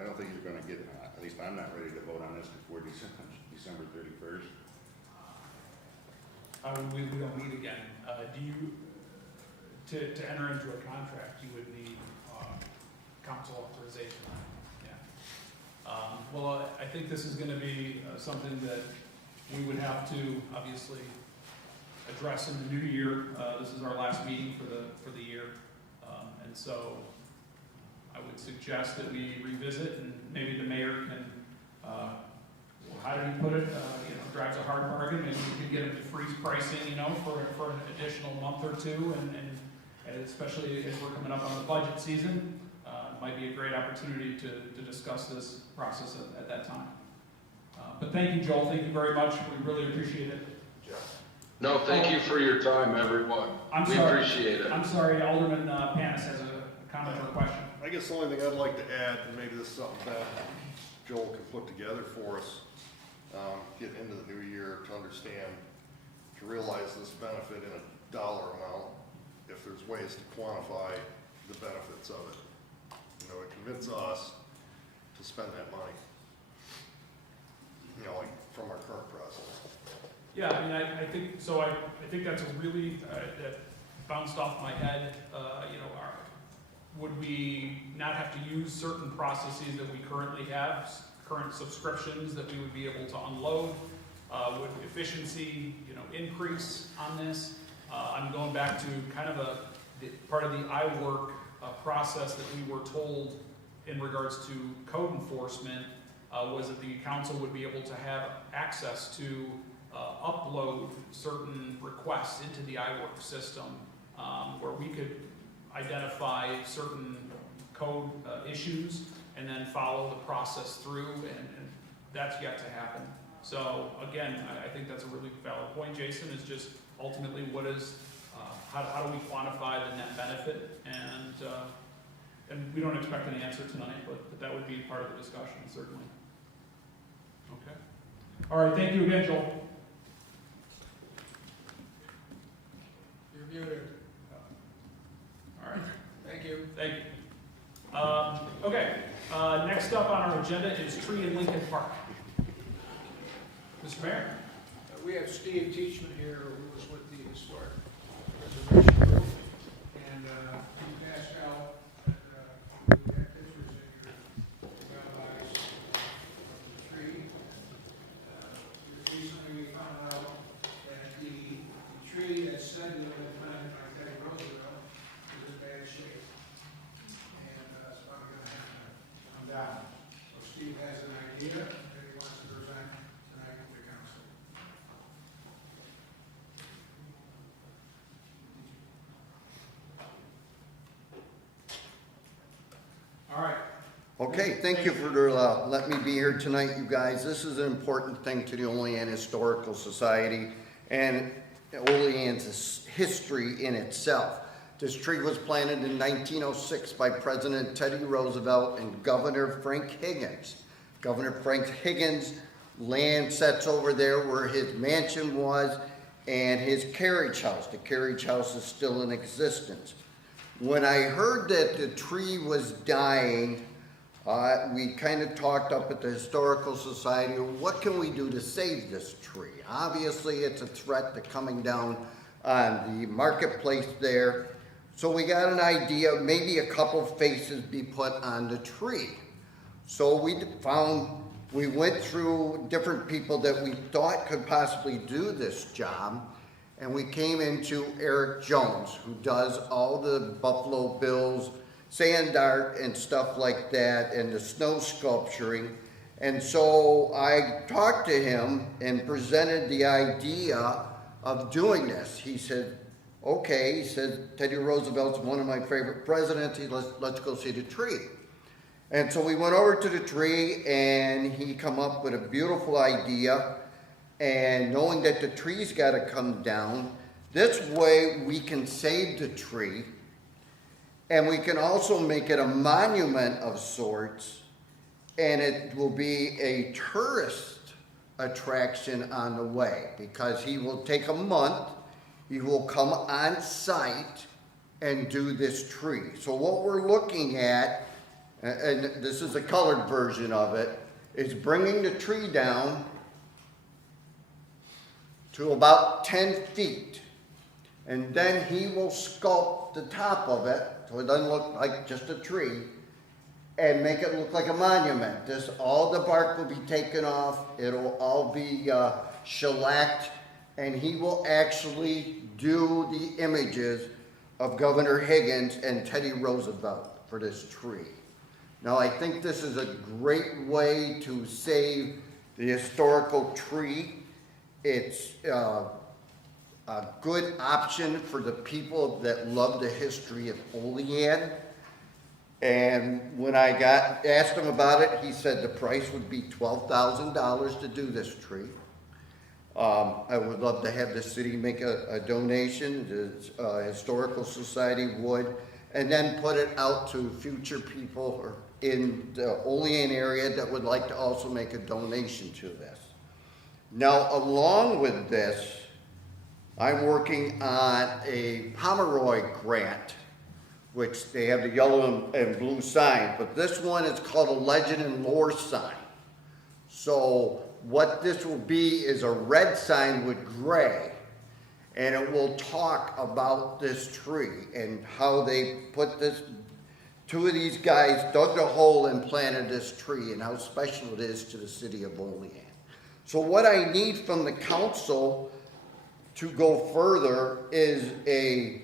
I don't think you're gonna get, at least I'm not ready to vote on this before December 31st. We don't meet again. Do you, to enter into a contract, you would need council authorization on it? Yeah. Well, I think this is gonna be something that we would have to obviously address in the new year. This is our last meeting for the year. And so I would suggest that we revisit, and maybe the mayor can, how did he put it? Drives a hard bargain. Maybe we could get him to freeze pricing, for an additional month or two, and especially as we're coming up on the budget season, it might be a great opportunity to discuss this process at that time. But thank you, Joel. Thank you very much. We really appreciate it. No, thank you for your time, everyone. I'm We sorry. appreciate it. I'm sorry, Alderman Panis has a comment or question. I guess the only thing I'd like to add, and maybe this is something that Joel can put together for us, getting into the new year, to understand, to realize this benefit in a dollar amount, if there's ways to quantify the benefits of it. To convince us to spend that money, like from our current process. Yeah, I mean, I think, so I think that's a really, that bounced off my head, would we not have to use certain processes that we currently have, current subscriptions that we would be able to unload? Would efficiency, increase on this? I'm going back to kind of part of the iWork process that we were told in regards to code enforcement, was that the council would be able to have access to upload certain requests into the iWork system, where we could identify certain code issues and then follow the process through, and that's yet to happen. So again, I think that's a really valid point, Jason, is just ultimately what is, how do we quantify the net benefit? And we don't expect an answer tonight, but that would be part of the discussion, certainly. Okay. All right, thank you again, Joel. You're muted. All right. Thank you. Thank you. Okay, next up on our agenda is Tree in Lincoln Park. Mr. Mayor? We have Steve Teachman here, who was with the Historic Preservation Group, and he passed out that we had pictures in your mailbox of the tree. Recently we found out that the tree that said to have been planted by Teddy Roosevelt is in bad shape, and it's probably going to have to come down. So Steve has an idea that he wants to present tonight to the council. All right. Okay, thank you for letting me be here tonight, you guys. This is an important thing to the Olean Historical Society and Olean's history in itself. This tree was planted in 1906 by President Teddy Roosevelt and Governor Frank Higgins. Governor Frank Higgins' land sets over there where his mansion was and his carriage house. The carriage house is still in existence. When I heard that the tree was dying, we kind of talked up at the Historical Society, what can we do to save this tree? Obviously, it's a threat to coming down on the marketplace there. So we got an idea, maybe a couple faces be put on the tree. So we went through different people that we thought could possibly do this job, and we came into Eric Jones, who does all the Buffalo Bills, sand art and stuff like that, and the snow sculpturing. And so I talked to him and presented the idea of doing this. He said, okay, he said, Teddy Roosevelt's one of my favorite presidents, let's go see the tree. And so we went over to the tree, and he come up with a beautiful idea, and knowing that the tree's gotta come down, this way we can save the tree, and we can also make it a monument of sorts, and it will be a tourist attraction on the way, because he will take a month, he will come on site and do this tree. So what we're looking at, and this is a colored version of it, is bringing the tree down to about 10 feet. And then he will sculpt the top of it, so it doesn't look like just a tree, and make it look like a monument. All the bark will be taken off, it'll all be shellacked, and he will actually do the images of Governor Higgins and Teddy Roosevelt for this tree. Now, I think this is a great way to save the historical tree. It's a good option for the people that love the history of Olean. And when I asked him about it, he said the price would be $12,000 to do this tree. I would love to have the city make a donation, the Historical Society would, and then put it out to future people in the Olean area that would like to also make a donation to this. Now, along with this, I'm working on a Pomeroy grant, which they have the yellow and blue sign, but this one is called a legend and lore sign. So what this will be is a red sign with gray, and it will talk about this tree and how they put this, two of these guys dug the hole and planted this tree and how special it is to the city of Olean. So what I need from the council to go further is a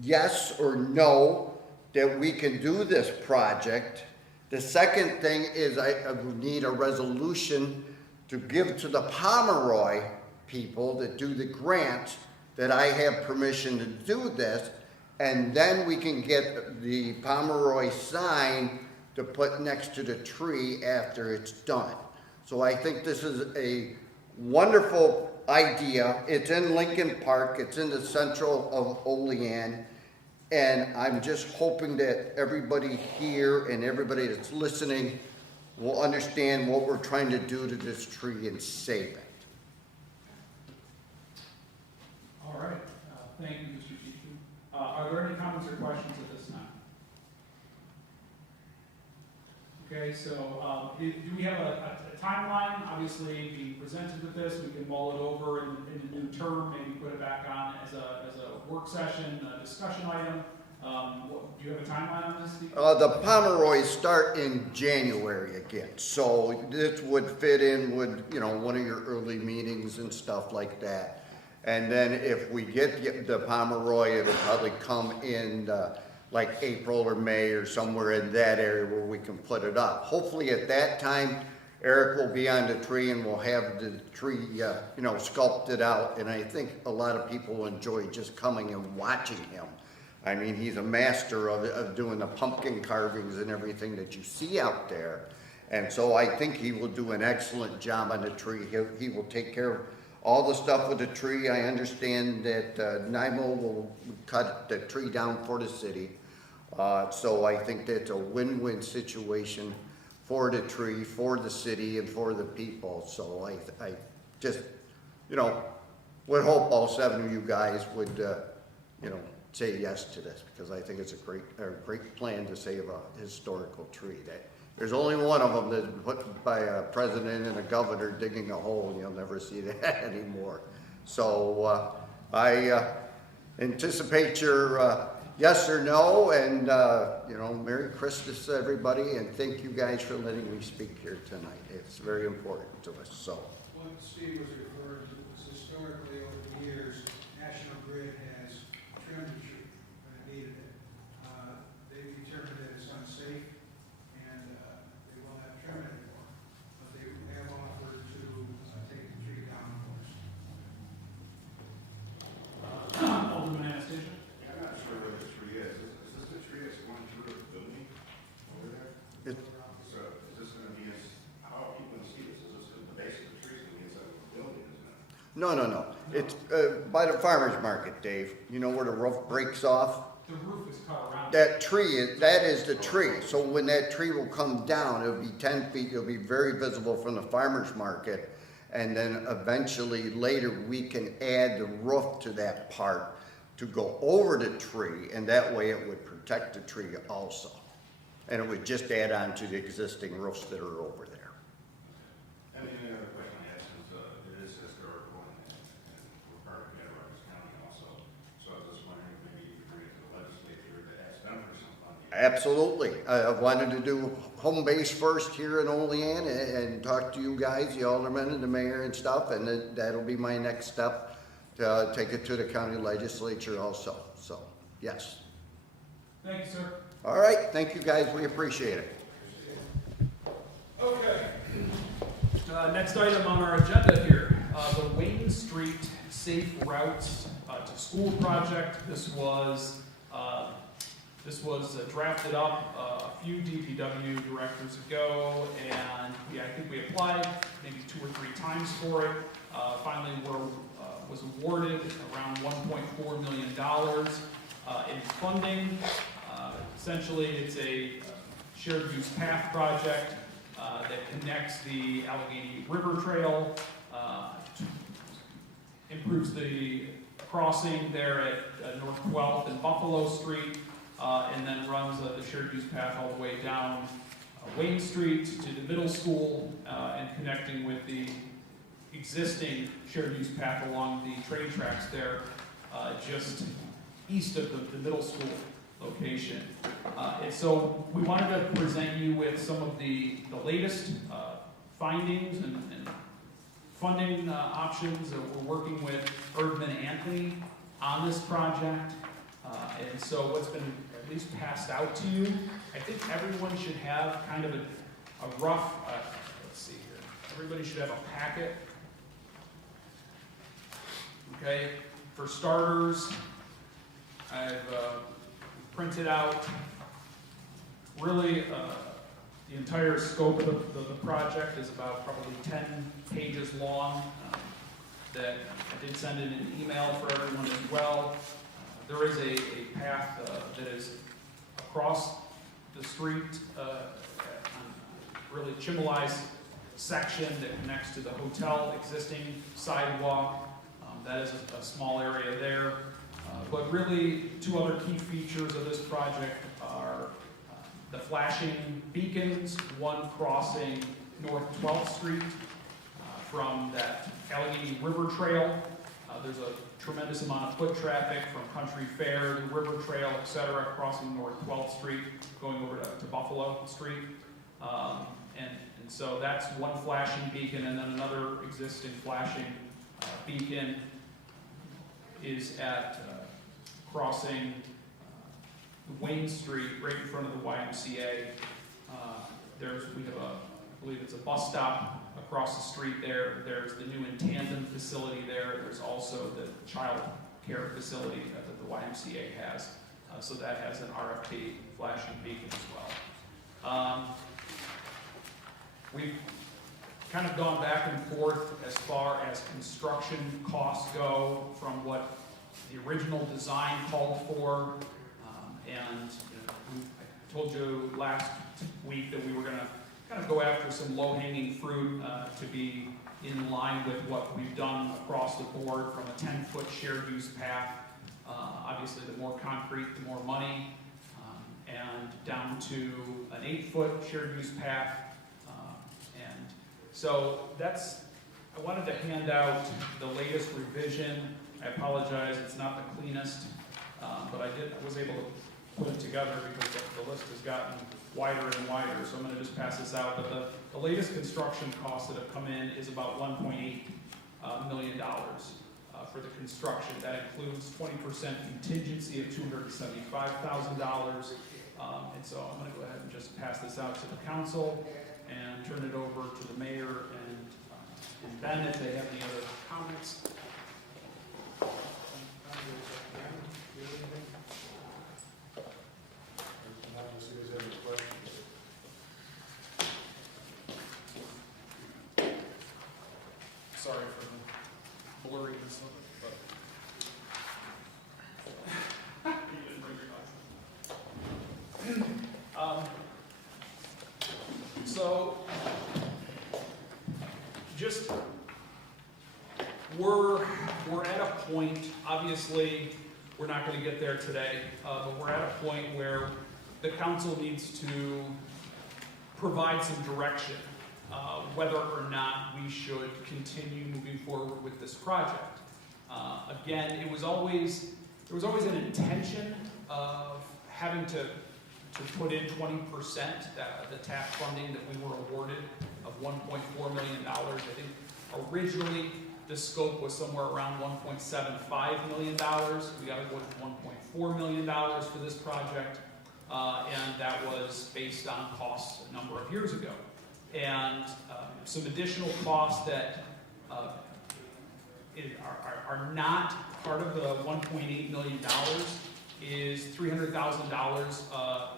yes or no that we can do this project. The second thing is I would need a resolution to give to the Pomeroy people that do the grants that I have permission to do this, and then we can get the Pomeroy sign to put next to the tree after it's done. So I think this is a wonderful idea. It's in Lincoln Park, it's in the central of Olean, and I'm just hoping that everybody here and everybody that's listening will understand what we're trying to do to this tree and save it. All right, thank you, Mr. Chief. Are there any comments or questions at this time? Okay, so do we have a timeline? Obviously, being presented with this, we can mull it over in the new term, maybe put it back on as a work session, a discussion item. Do you have a timeline on this, Steve? The Pomeroys start in January again, so this would fit in with, you know, one of your early meetings and stuff like that. And then if we get the Pomeroy, it'll probably come in like April or May or somewhere in that area where we can put it up. Hopefully at that time, Eric will be on the tree and we'll have the tree, you know, sculpted out. And I think a lot of people will enjoy just coming and watching him. I mean, he's a master of doing the pumpkin carvings and everything that you see out there. And so I think he will do an excellent job on the tree. He will take care of all the stuff with the tree. I understand that NIMO will cut the tree down for the city. So I think that's a win-win situation for the tree, for the city, and for the people. So I just, you know, would hope all 7 of you guys would, you know, say yes to this, because I think it's a great plan to save a historical tree. There's only one of them that's put by a president and a governor digging a hole, and you'll never see that anymore. So I anticipate your yes or no, and you know, Merry Christmas to everybody, and thank you guys for letting me speak here tonight. It's very important to us. So What Steve was referring to was historically over the years, National Grid has trimmed the tree when it needed it. They determined that it's unsafe and they will not trim it anymore. But they have offered to take the tree down for us. No. It's, by the farmer's market, Dave. You know where the roof breaks off? The roof is cut around. That tree, that is the tree. So when that tree will come down, it'll be 10 feet, it'll be very visible from the farmer's market. And then eventually later we can add the roof to that part to go over the tree, and that way it would protect the tree also. And it would just add on to the existing roofs that are over there. I mean, the other question I asked is, it is historical and we're part of Cattaraugus County also. So I was just wondering if maybe you could bring it to the legislature to ask them for some funding. Absolutely. I wanted to do home base first here in Olean and talk to you guys, the aldermen and the mayor and stuff, and then that'll be my next step to take it to the county legislature also. So, yes. Thank you, sir. All right, thank you guys, we appreciate it. Okay. Next item on our agenda here, the Wayne Street Safe Routes to School project. This was drafted up a few DPW directors ago, and I think we applied maybe 2 or 3 times for it. Finally, was awarded around $1.4 million in funding. Essentially, it's a shared use path project that connects the Allegheny River Trail, improves the crossing there at North 12th and Buffalo Street, and then runs the shared use path all the way down Wayne Street to the middle school, and connecting with the existing shared use path along the train tracks there, just east of the middle school location. And so we wanted to present you with some of the latest findings and funding options. We're working with Erdman Anthony on this project. And so what's been at least passed out to you, I think everyone should have kind of a rough, let's see here. Everybody should have a packet. Okay, for starters, I've printed out really the entire scope of the project is about probably 10 pages long. That I did send in an email for everyone as well. There is a path that is across the street, really Chimeli's section that connects to the hotel, existing sidewalk. That is a small area there. But really, 2 other key features of this project are the flashing beacons, one crossing North 12th Street from that Allegheny River Trail. There's a tremendous amount of foot traffic from Country Fair, the River Trail, et cetera, crossing North 12th Street, going over to Buffalo Street. And so that's one flashing beacon, and then another existing flashing beacon is at crossing Wayne Street, right in front of the YMCA. We have I believe it's a bus stop across the street there. There's the new In Tandem facility there. There's also the child care facility that the YMCA has. So that has an RFP flashing beacon as well. We've kind of gone back and forth as far as construction costs go from what the original design called for. I told you last week that we were going to kind of go after some low-hanging fruit to be in line with what we've done across the board from a 10-foot shared use path. Obviously, the more concrete, the more money, and down to an 8-foot shared use path. And so I wanted to hand out the latest revision. I apologize, it's not the cleanest, but I was able to put it together because the list has gotten wider and wider, so I'm going to just pass this out. But the latest construction costs that have come in is about $1.8 million for the construction. That includes 20% contingency of $275,000. And so I'm going to go ahead and just pass this out to the council and turn it over to the mayor and Ben if they have any other comments. Sorry for the blur obviously, we're not gonna get there today, but we're at a point where the council needs to provide some direction, whether or not we should continue moving forward with this project. Again, there was always an intention of having to put in 20%, the TAP funding that we were awarded of $1.4 million. I think originally the scope was somewhere around $1.75 million. We got awarded $1.4 million for this project, and that was based on costs a number of years ago. And some additional costs that are not part of the $1.8 million is $300,000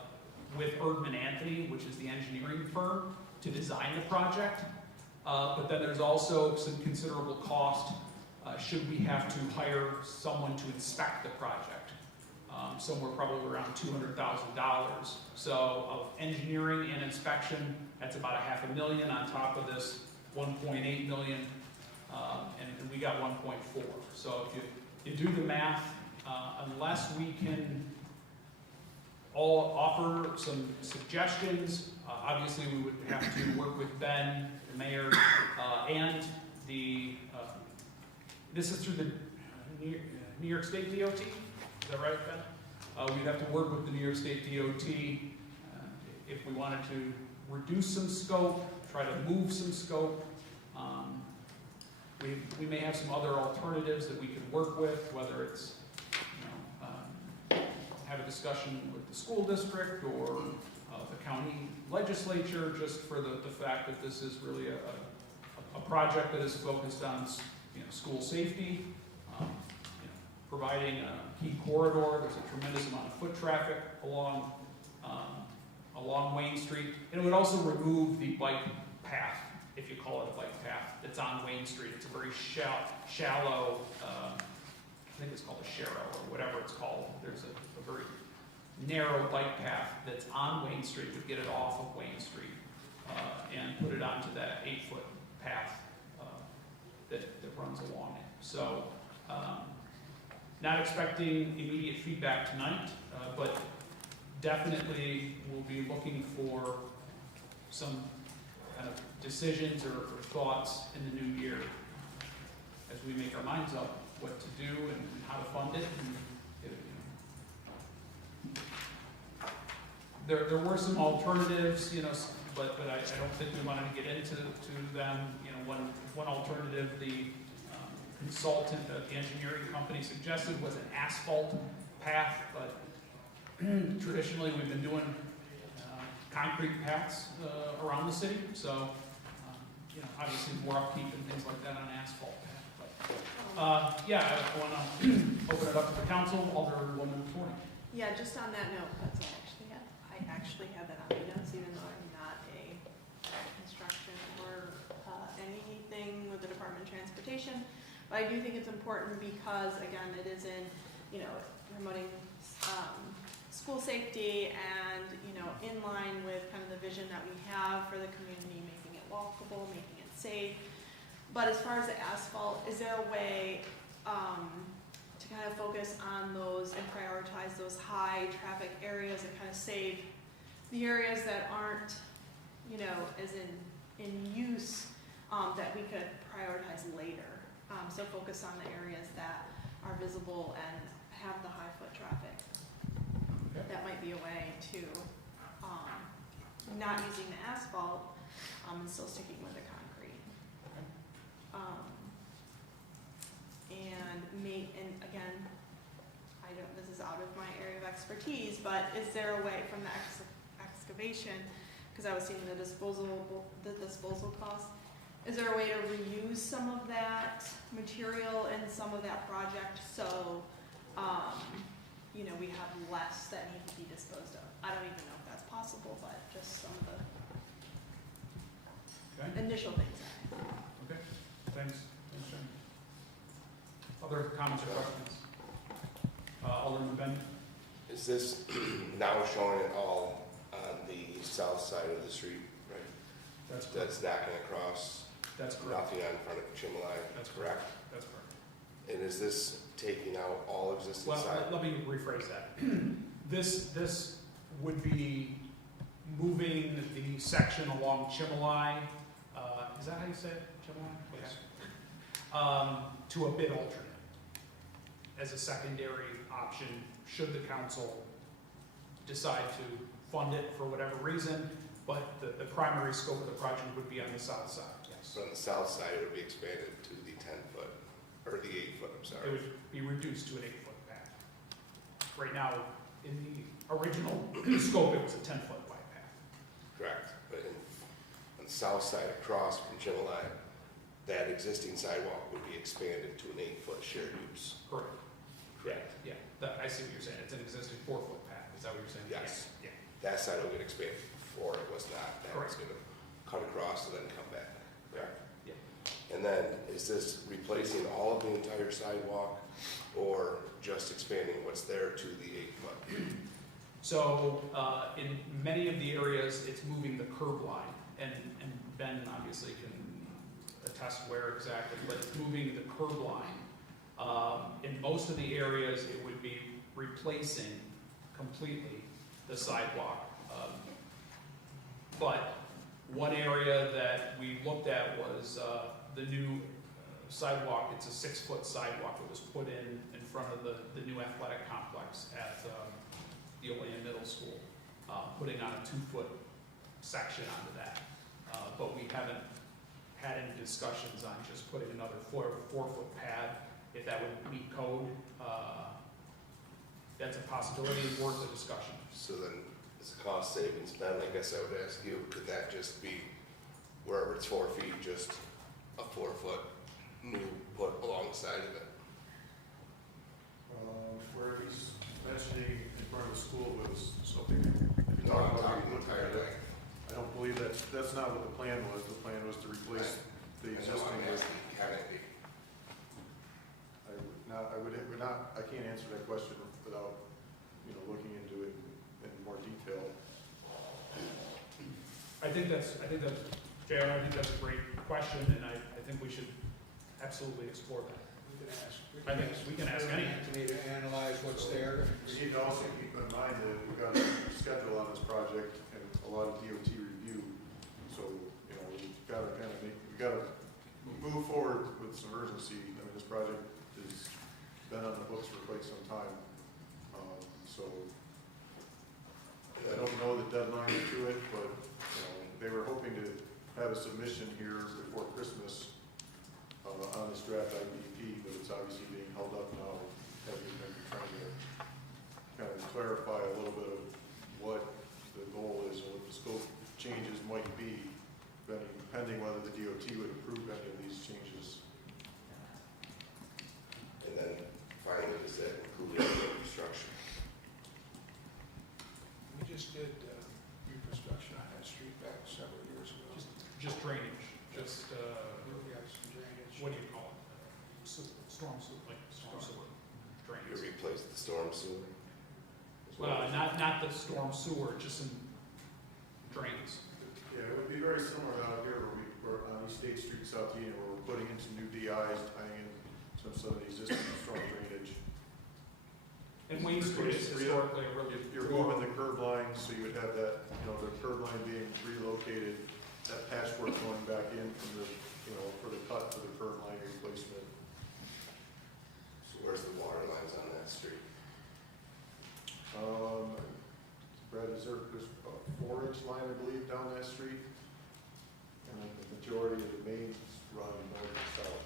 with Erdman Anthony, which is the engineering firm, to design the project. But then there's also some considerable cost should we have to hire someone to inspect the project. Somewhere probably around $200,000. So of engineering and inspection, that's about $500,000 on top of this $1.8 million, and we got 1.4. So if you do the math, unless we can all offer some suggestions, obviously we would have to work with Ben, the mayor, and the, this is through the New York State DOT, is that right, Ben? We'd have to work with the New York State DOT if we wanted to reduce some scope, try to move some scope. We may have some other alternatives that we could work with, whether it's, have a discussion with the school district or the county legislature, just for the fact that this is really a project that is focused on school safety, providing a key corridor. There's a tremendous amount of foot traffic along Wayne Street, and it would also remove the bike path, if you call it a bike path, that's on Wayne Street. It's a very shallow, I think it's called a sharrow or whatever it's called. There's a very narrow bike path that's on Wayne Street. Would get it off of Wayne Street and put it onto that 8-foot path that runs along it. So not expecting immediate feedback tonight, but definitely we'll be looking for some kind of decisions or thoughts in the new year as we make our minds up what to do and how to fund it. And there were some alternatives, but I don't think we wanted to get into them. One alternative the consultant, the engineering company suggested was an asphalt path, but traditionally we've been doing concrete paths around the city, so obviously more upkeep and things like that on asphalt path. But yeah, I want to open it up to the council. Alderwoman Forney. Yeah, just on that note, that's what I actually have that on my notes, even though I'm not a construction or anything with the Department of Transportation. But I do think it's important because, again, it is in, promoting school safety and, in line with kind of the vision that we have for the community, making it walkable, making it safe. But as far as the asphalt, is there a way to kind of focus on those and prioritize those high traffic areas and kind of save the areas that aren't, as in use, that we could prioritize later? So focus on the areas that are visible and have the high foot traffic. Okay. That might be a way to not using the asphalt and still sticking with the concrete. And again, this is out of my area of expertise, but is there a way from the excavation, because I was seeing the disposal costs, is there a way to reuse some of that material in some of that project so we have less that need to be disposed of? I don't even know if that's possible, but just some of the initial things. Okay, thanks, Jen. Other comments or questions? Alderman Ben? Is this now showing it all on the south side of the street, right? That's correct. That's knocking across, That's correct. nothing on front of Chimley? That's correct. That's correct. And is this taking out all existing Well, sidewalk? let me rephrase that. This would be moving the section along Chimilai, is that how you say it, Chimilai? Okay. To a bid alternate as a secondary option, should the council decide to fund it for whatever reason, but the primary scope of the project would be on the south side, yes. So on the south side, it would be expanded to the 10-foot, or the 8-foot, I'm It sorry. would be reduced to an 8-foot path. Right now, in the original scope, it was a 10-foot wide path. Correct. But on the south side across from Chimilai, that existing sidewalk would be expanded to an 8-foot shared use. Correct. Yeah, I see what you're saying. It's an existing 4-foot path. Is that what you're saying? Yes. Yeah. That side will get expanded. Before it was not. That was Correct. gonna cut across and then come back. Correct? Yeah. And then, is this replacing all of the entire sidewalk or just expanding what's there to the 8-foot? So, in many of the areas, it's moving the curb line, and Ben obviously can attest where exactly, but it's moving the curb line. In most of the areas, it would be replacing completely the sidewalk. But one area that we looked at was the new sidewalk. It's a 6-foot sidewalk that was put in front of the new athletic complex at the Olean Middle School, putting on a 2-foot section onto that. But we haven't had any discussions on just putting another 4-foot pad, if that would meet code. That's a possibility and worth the discussion. So then, as a cost savings, Ben, I guess I would ask you, could that just be, wherever it's 4 feet, just a 4-foot new put along the side of it? Where he's mentioning in front of the school was something, if No, you're I'm talking about, talking entirely. I don't believe that's not what the plan was. The plan was to replace the existing. I'm asking Kennedy. I would not, I can't answer that question without, looking into it in more detail. I think that's, JR, I think that's a great question, and I think we should absolutely explore that. We can ask. I think we can ask any. Anthony to analyze what's there. We need to also keep in mind that we've got a schedule on this project and a lot of DOT review. So, we've got to we got to move forward with some urgency. I mean, this project has been on the books for quite some time. So I don't know the deadline to it, but, they were hoping to have a submission here before Christmas on this draft IDP, but it's obviously being held up now. We've been trying to kind of clarify a little bit of what the goal is and what the scope changes might be, depending whether the DOT would approve any of these changes. And then finally, is that including infrastructure? We just did reconstruction on that street back several years ago. Just drainage, just, We got some drainage. what do you call it? Storm sewer, like storm sewer You drains. replace the storm sewer? as well? Not the storm sewer, just some drains. Yeah, it would be very similar out here where on East State Street, South Union, where we're putting in some new DIs, tying in some of the existing storm drainage. And Wayne Street is historically a really. You're moving the curb line, so you would have that, the curb line being relocated, that patchwork going back in from the, for the cut for the curb line replacement. So where's the water lines on that street? Brad, there's a 4-inch line, I believe, down that street, and then the majority of the mains run north and south.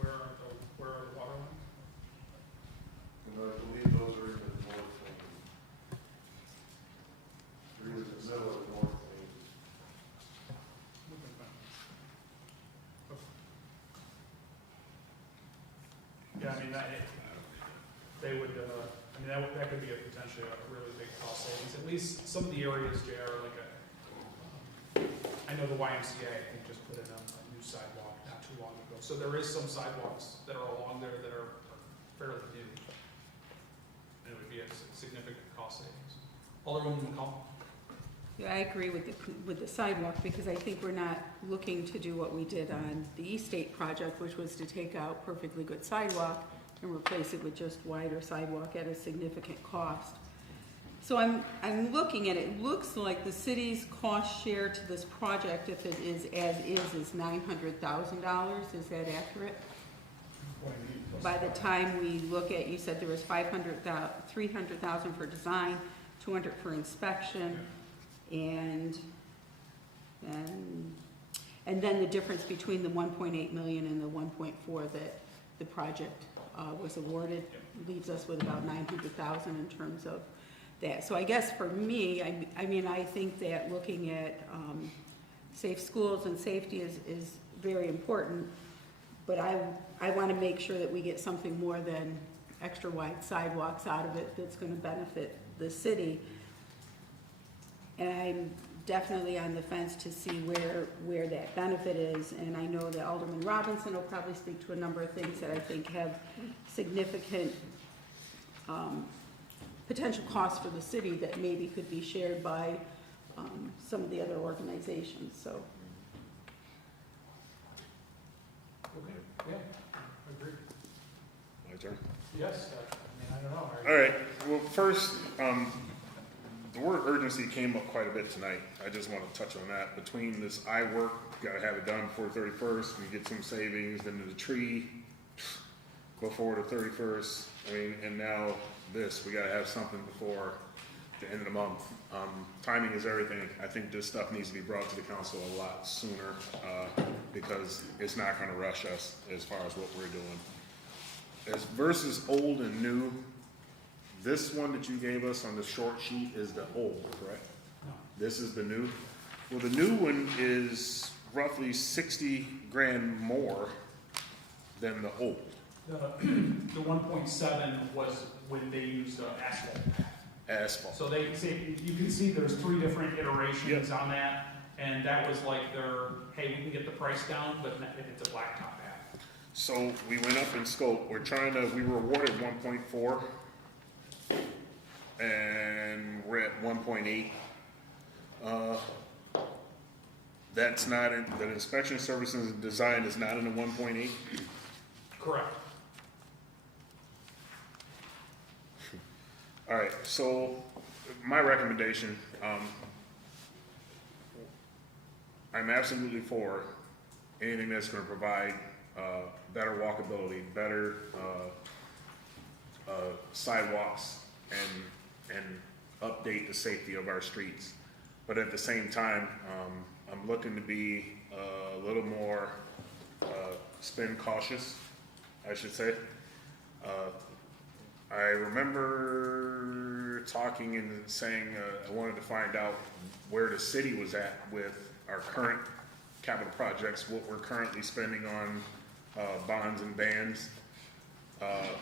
Where are the water lines? And I believe those are in the north lane. They're either in the middle or the north lane. Yeah, I mean, they would, that could be a potentially a really big cost savings. At least some of the areas, JR, like, I know the YMCA, I think, just put in a new sidewalk not too long ago. So there is some sidewalks that are along there that are fairly new. And it would be a significant cost savings. Alderwoman McCall? Yeah, I agree with the sidewalk, because I think we're not looking to do what we did on the East State project, which was to take out perfectly good sidewalk and replace it with just wider sidewalk at a significant cost. So I'm looking at it, it looks like the city's cost share to this project, if it is as is $900,000, is that accurate? By the time we look at, you said there was $300,000 for design, 200 for inspection, and then the difference between the 1.8 million and the 1.4 that the project was awarded leaves us with about 900,000 in terms of that. So I guess for me, I mean, I think that looking at safe schools and safety is very important, but I want to make sure that we get something more than extra wide sidewalks out of it that's going to benefit the city. And I'm definitely on the fence to see where that benefit is, and I know that Alderman Robinson will probably speak to a number of things that I think have significant potential costs for the city that maybe could be shared by some of the other organizations, so. Okay, yeah, I agree. My turn. Yes, I don't know. All right, well, first, the word urgency came up quite a bit tonight. I just want to touch on that. Between this work, gotta have it done before 31st, we get some savings, then the tree before the 31st. I mean, and now this, we gotta have something before the end of the month. Timing is everything. I think this stuff needs to be brought to the council a lot sooner, because it's not gonna rush us as far as what we're doing. As versus old and new, this one that you gave us on the short sheet is the old, correct? No. This is the new? Well, the new one is roughly 60 grand more than the old. The 1.7 was when they used asphalt. Asphalt. So you can see there's 3 different iterations on that, and that was like hey, we can get the price down, but if it's a blacktop path. So we went up in scope. We were awarded 1.4, and we're at 1.8. That's not in, the inspection services and design is not in the 1.8? Correct. All right, so my recommendation, I'm absolutely for anything that's gonna provide better walkability, better sidewalks, and update the safety of our streets. But at the same time, I'm looking to be a little more spend cautious, I should say. I remember talking and saying I wanted to find out where the city was at with our current capital projects, what we're currently spending on bonds and bans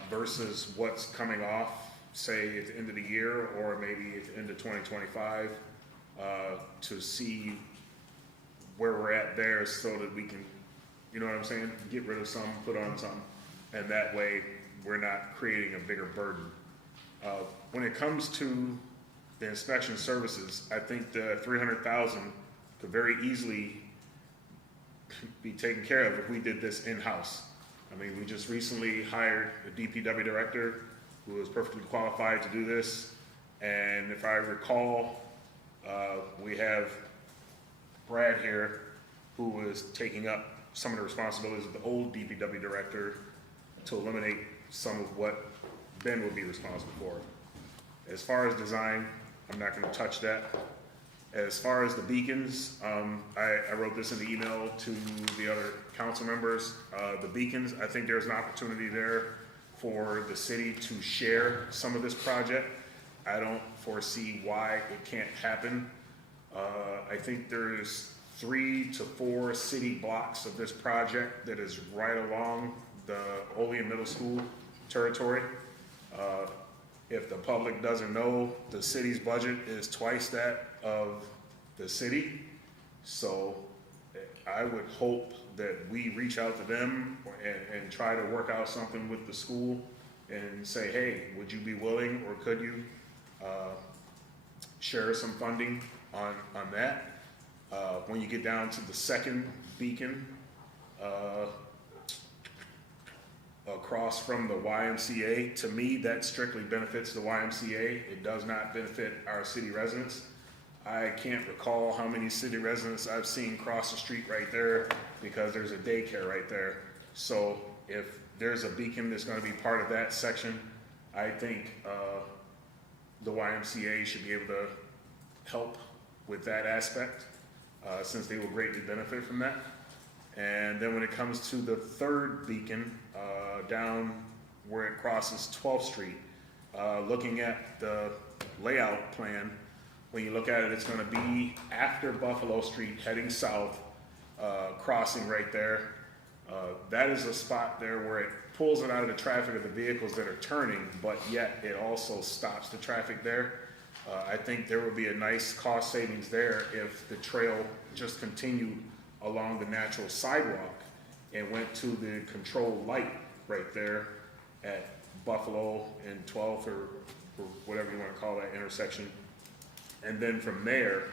versus what's coming off, say at the end of the year or maybe at the end of 2025, to see where we're at there so that we can, you know what I'm saying, get rid of some, put on some, and that way we're not creating a bigger burden. When it comes to the inspection services, I think the 300,000 could very easily be taken care of if we did this in-house. I mean, we just recently hired a DPW director who is perfectly qualified to do this, and if I recall, we have Brad here who is taking up some of the responsibilities of the old DPW director to eliminate some of what Ben would be responsible for. As far as design, I'm not gonna touch that. As far as the beacons, I wrote this in the email to the other council members. The beacons, I think there's an opportunity there for the city to share some of this project. I don't foresee why it can't happen. I think there's 3 to 4 city blocks of this project that is right along the Olean Middle School territory. If the public doesn't know, the city's budget is twice that of the city. So I would hope that we reach out to them and try to work out something with the school and say, hey, would you be willing or could you share some funding on that. When you get down to the second beacon, across from the YMCA, to me, that strictly benefits the YMCA. It does not benefit our city residents. I can't recall how many city residents I've seen cross the street right there because there's a daycare right there. So if there's a beacon that's gonna be part of that section, I think, the YMCA should be able to help with that aspect, since they will greatly benefit from that. And then when it comes to the third beacon, down where it crosses 12th Street, looking at the layout plan, when you look at it, it's gonna be after Buffalo Street, heading south, crossing right there. That is a spot there where it pulls it out of the traffic of the vehicles that are turning, but yet it also stops the traffic there. I think there would be a nice cost savings there if the trail just continued along the natural sidewalk and went to the control light right there at Buffalo and 12th or whatever you wanna call that intersection. And then from there,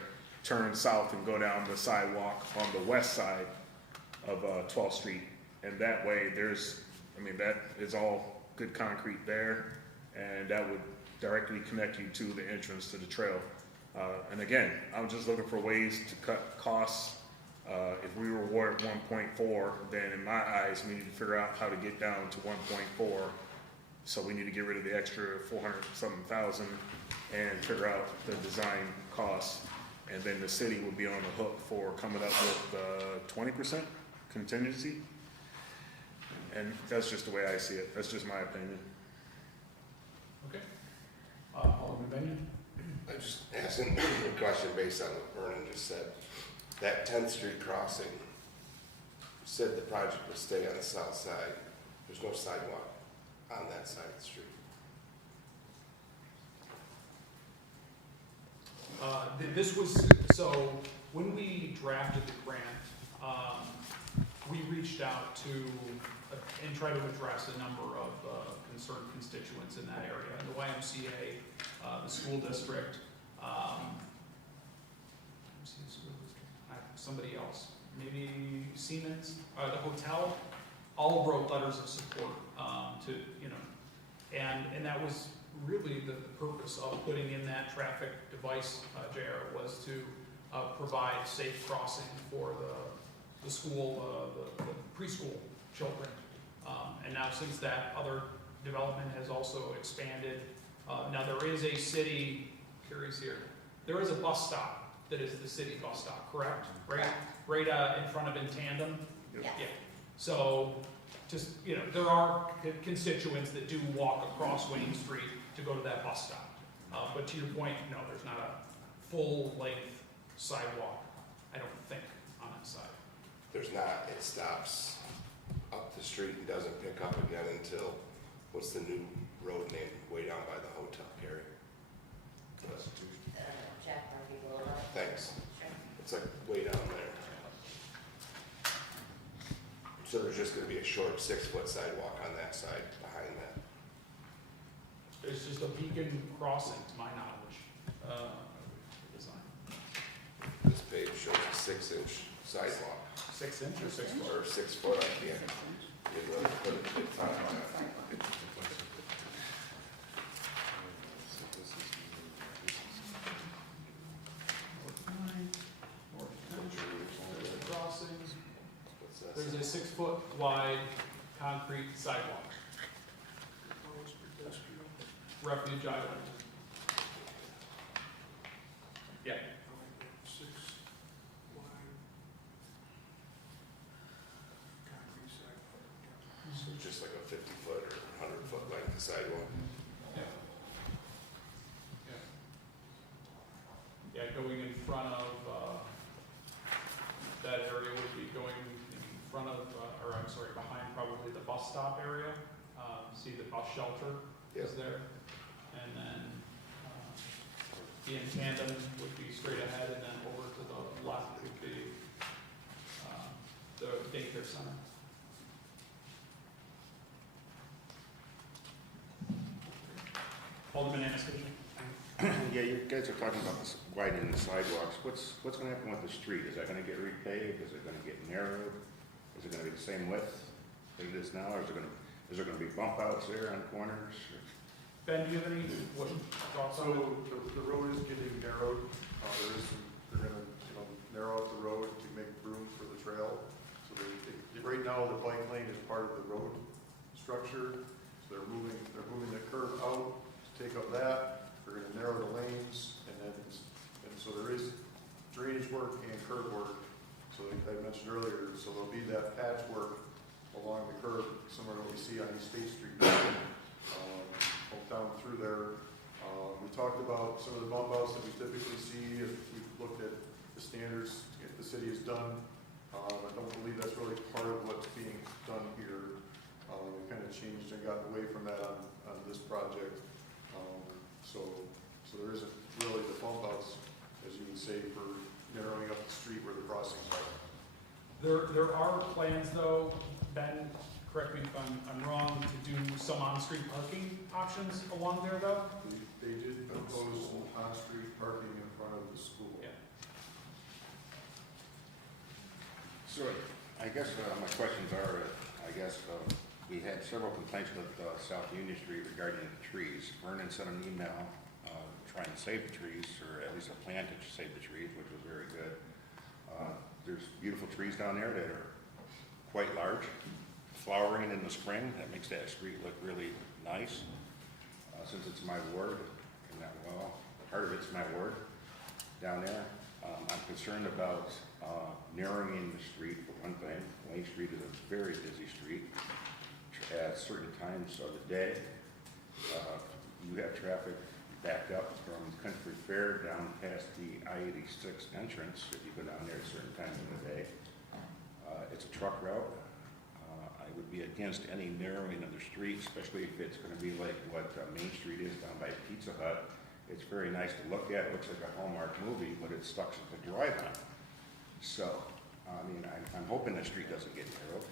turn south and go down the sidewalk on the west side of 12th Street. And that way that is all good concrete there, and that would directly connect you to the entrance to the trail. And again, I'm just looking for ways to cut costs. If we were awarded 1.4, then in my eyes, we need to figure out how to get down to 1.4. So we need to get rid of the extra 400-something thousand and figure out the design costs. And then the city will be on the hook for coming up with 20% contingency. And that's just the way I see it. That's just my opinion. Okay. Alderman Benyon? I'm just asking a question based on what Vernon just said. That 10th Street crossing, said the project would stay on the south side. There's no sidewalk on that side of the street. This was, so when we drafted the grant, we reached out to and tried to address a number of concerned constituents in that area. The YMCA, the school district, somebody else, maybe Siemens, the hotel, all wrote letters of support to, and that was really the purpose of putting in that traffic device, JR, was to provide safe crossing for the school, the preschool children. And now since that other development has also expanded, now there is a city, Carrie's here, there is a bus stop that is the city bus stop, correct? Right in front of In Tandem? Yes. Yeah. So, just, there are constituents that do walk across Wayne Street to go to that bus stop. But to your point, no, there's not a full-length sidewalk, I don't think, on that side. There's not, it stops up the street and doesn't pick up again until, what's the new road name, way down by the hotel, Gary? Thanks. It's like way down there. So there's just gonna be a short 6-foot sidewalk on that side behind that. It's just a beacon crossing, to my knowledge, design. This page shows a 6-inch sidewalk. 6 inch or 6 foot? Or 6 foot, I can't. You really put it in front of it. Crossings. What's that? There's a 6 foot wide concrete sidewalk. Refuge Island. Yeah. 6 wide concrete sidewalk. So just like a 50-foot or 100-foot length sidewalk. Yeah, going in front of, that area would be going in front of, behind probably the bus stop area. See the bus shelter is there. And then, the In Tandem would be straight ahead, and then over to the left would be, the daycare center. Alderman Anastasia? Yeah, you guys are talking about this widening the sidewalks. What's gonna happen with the street? Is that gonna get repaved? Is it gonna get narrowed? Is it gonna be the same width that it is now, or is there gonna be bump outs there on corners? Ben, do you have any thoughts on it? So the road is getting narrowed. They're gonna, narrow out the road to make room for the trail. So right now, the bike lane is part of the road structure. So they're moving the curb out to take up that. They're gonna narrow the lanes, and so there is drainage work and curb work. So I mentioned earlier, so there'll be that patchwork along the curb, similar to what we see on East State Street. Down through there. We talked about some of the bump outs that we typically see if we've looked at the standards the city has done. I don't believe that's really part of what's being done here. We kind of changed and gotten away from that on this project. So there isn't really the bump outs, as you would say, for narrowing up the street where the crossings are. There are plans though, Ben, correct me if I'm wrong, to do some on-street parking options along there though? They did propose on-street parking in front of the school. Yeah. So I guess my questions are, we had several complaints with South Union Street regarding the trees. Vernon sent an email trying to save the trees, or at least a plan to save the trees, which was very good. There's beautiful trees down there that are quite large, flowering in the spring. That makes that street look really nice. Since it's my ward, part of it's my ward down there. I'm concerned about narrowing the street for one thing. Wayne Street is a very busy street at certain times of the day. You have traffic backed up from Country Fair down past the I-86 entrance if you go down there at certain times of the day. It's a truck route. I would be against any narrowing of the street, especially if it's going to be like what Main Street is down by Pizza Hut. It's very nice to look at. It looks like a Hallmark movie, but it sucks at the drive on. So, I'm hoping the street doesn't get narrowed.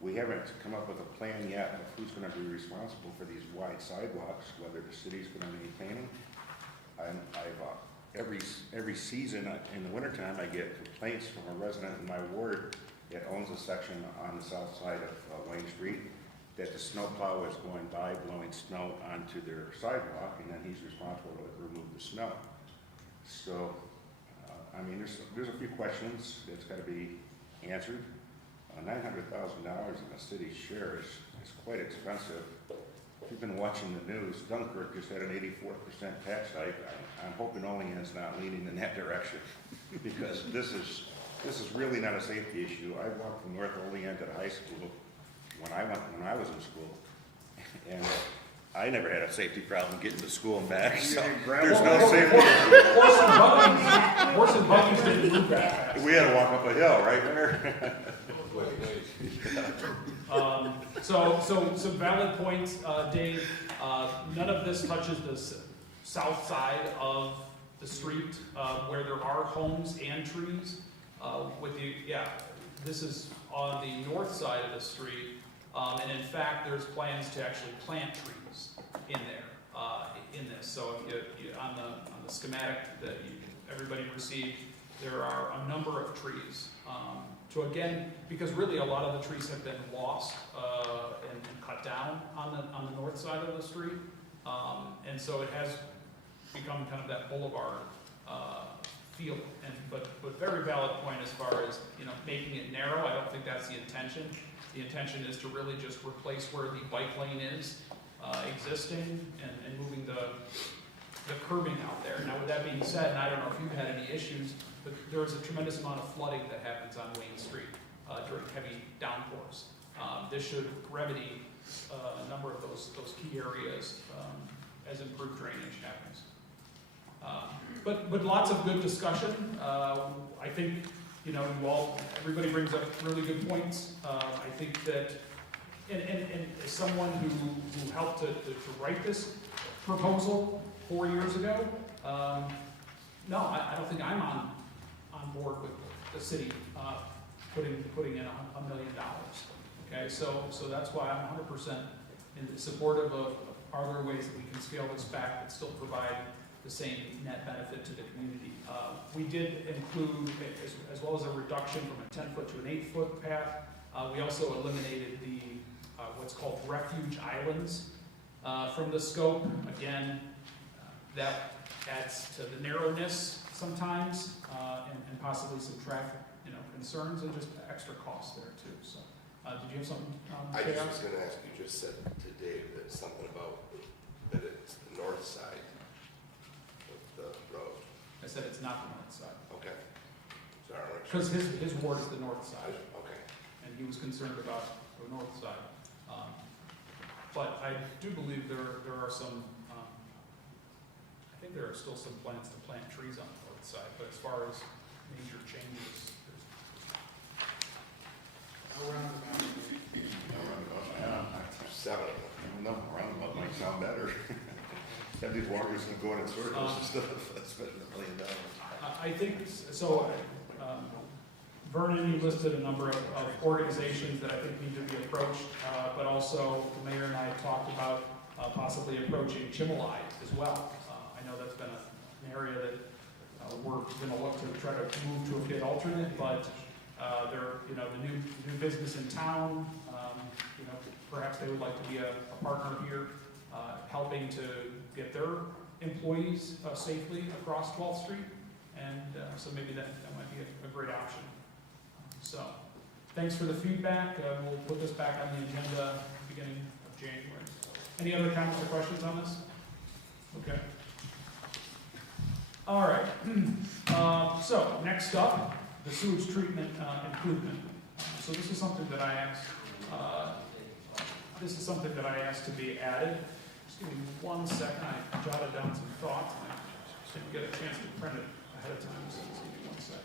We haven't come up with a plan yet of who's going to be responsible for these wide sidewalks, whether the city's going to maintain them. Every season in the wintertime, I get complaints from a resident in my ward that owns a section on the south side of Wayne Street that the snowplow is going by blowing snow onto their sidewalk, and then he's responsible to remove the snow. So, there's a few questions that's got to be answered. $900,000 in the city's share is quite expensive. If you've been watching the news, Dunkirk just had an 84% tax hike. I'm hoping Olean's not leaning in that direction because this is really not a safety issue. I walked from North Olean to the high school when I was in school, and I never had a safety problem getting to school and back. So there's no safety issue. Horse and buggies didn't move that fast. We had to walk up a hill, right there. So some valid points, Dave. None of this touches the south side of the street where there are homes and trees. This is on the north side of the street, and in fact, there's plans to actually plant trees in there in this. So if you on the schematic that everybody received, there are a number of trees. Again, because really a lot of the trees have been lost and cut down on the north side of the street, and so it has become kind of that boulevard feel. But very valid point as far as making it narrow. I don't think that's the intention. The intention is to really just replace where the bike lane is existing and moving the curbing out there. Now, with that being said, and I don't know if you've had any issues, but there's a tremendous amount of flooding that happens on Wayne Street during heavy downpours. This should remedy a number of those key areas as improved drainage happens. But lots of good discussion. I think everybody brings up really good points. I think that, and as someone who helped to write this proposal 4 years ago, no, I don't think I'm on board with the city putting in $1 million. Okay, so that's why I'm 100% supportive of are there ways that we can scale this back but still provide the same net benefit to the community. We did include, as well as a reduction from a 10-foot to an 8-foot path. We also eliminated the, what's called refuge islands from the scope. Again, that adds to the narrowness sometimes, and possibly some traffic, concerns and just extra costs there too. So, did you have something? I JR? just was gonna ask, you just said to Dave that something about that it's the north side of the road. I said it's not the north side. Okay. Sorry. Because his ward is the north side, Okay. and he was concerned about the north side. But I do believe there are some, I think there are still some plans to plant trees on the north side, but as far as major changes, Seven. No, roundabout might sound better. Have these walkers can go in circles instead of spending $1 million. I think, so, Vernon, you listed a number of organizations that I think need to be approached, but also the mayor and I talked about possibly approaching Chimolai as well. I know that's been an area that we're gonna look to try to move to a bid alternate, but they're, the new business in town, perhaps they would like to be a partner here, helping to get their employees safely across 12th Street. And so maybe that might be a great option. So thanks for the feedback. We'll put this back on the agenda beginning of January. Any other comments or questions on this? Okay. All right. So next up, the sewage treatment improvement. So this is something that I asked. This is something that I asked to be added. Just give me 1 second. I jotted down some thoughts. And I didn't get a chance to print it ahead of time. So just give me 1 second.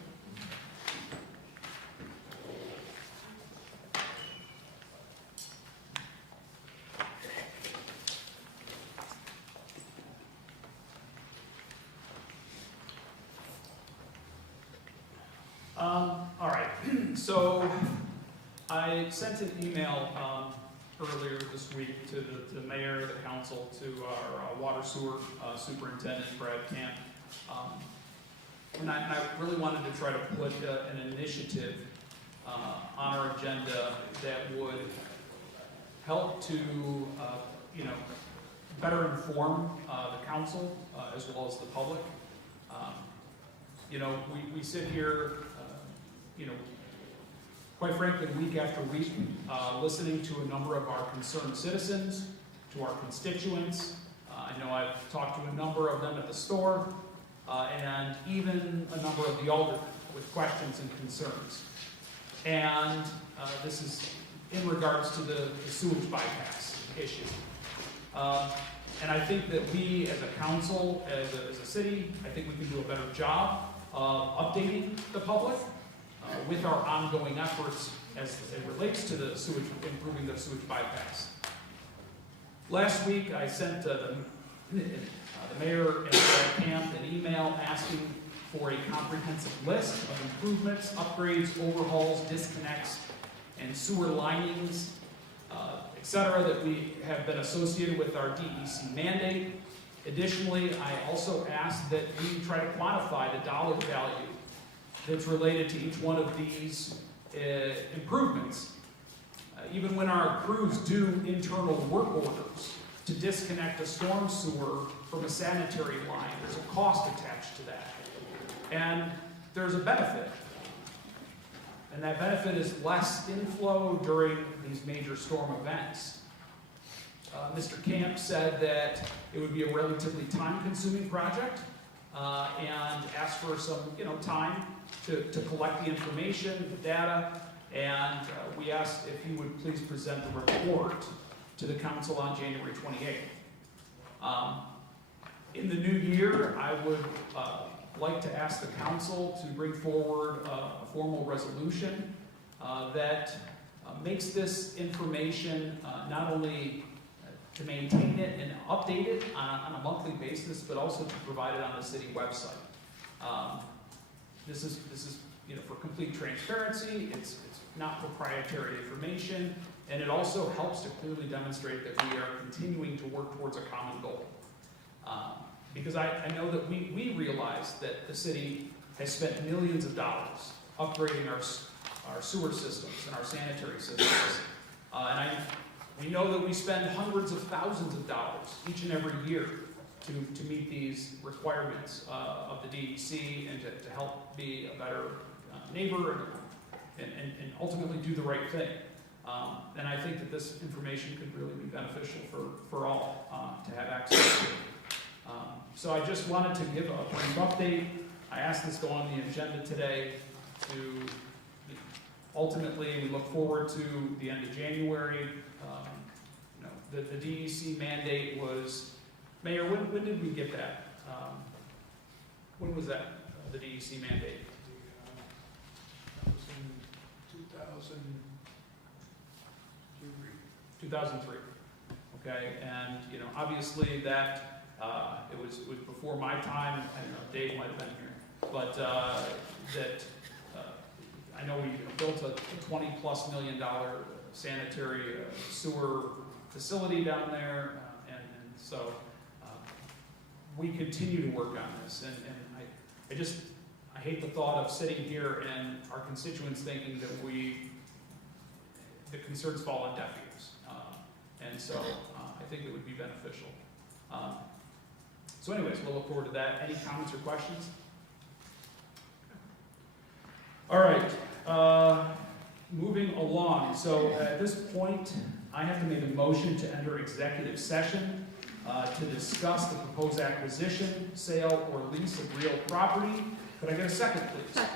All right, so I sent an email earlier this week to the mayor, the council, to our water sewer superintendent, Brad Camp. And I really wanted to try to put an initiative on our agenda that would help to, better inform the council as well as the public. We sit here, quite frankly, week after week, listening to a number of our concerned citizens, to our constituents. I know I've talked to a number of them at the store, and even a number of the aldermen with questions and concerns. And this is in regards to the sewage bypass issue. And I think that we as a council, as a city, I think we can do a better job of updating the public with our ongoing efforts as it relates to the sewage, improving the sewage bypass. Last week, I sent the mayor and Brad Camp an email asking for a comprehensive list of improvements, upgrades, overhauls, disconnects, and sewer linings, et cetera, that we have been associated with our DEC mandate. Additionally, I also asked that we try to quantify the dollar value that's related to each one of these improvements. Even when our crews do internal work orders to disconnect a storm sewer from a sanitary line, there's a cost attached to that. And there's a benefit. And that benefit is less inflow during these major storm events. Mr. Camp said that it would be a relatively time-consuming project and asked for some, time to collect the information, the data, and we asked if he would please present the report to the council on January 28th. In the new year, I would like to ask the council to bring forward a formal resolution that makes this information not only to maintain it and update it on a monthly basis, but also to provide it on the city website. This is for complete transparency. It's not proprietary information, and it also helps to clearly demonstrate that we are continuing to work towards a common goal. because I know that we realize that the city has spent millions of dollars upgrading our sewer systems and our sanitary systems. We know that we spend hundreds of thousands of dollars each and every year to meet these requirements of the DEC and to help be a better neighbor and ultimately do the right thing. And I think that this information could really be beneficial for all to have access to. So I just wanted to give a brief update. I asked this go on the agenda today to ultimately, we look forward to the end of January. The DEC mandate was, Mayor, when did we get that? When was that, the DEC mandate? That was in 2003. Okay, and obviously that it was before my time. I don't know, Dave might have been here, but I know we built a $20+ million sanitary sewer facility down there, and so we continue to work on this, and I hate the thought of sitting here and our constituents thinking that the concerns fall on deaf ears, and so I think it would be beneficial. So anyways, we'll look forward to that. Any comments or questions? All right, moving along. So at this point, I have to make a motion to enter executive session to discuss the proposed acquisition, sale, or lease of real property. Could I get a second, please? Second.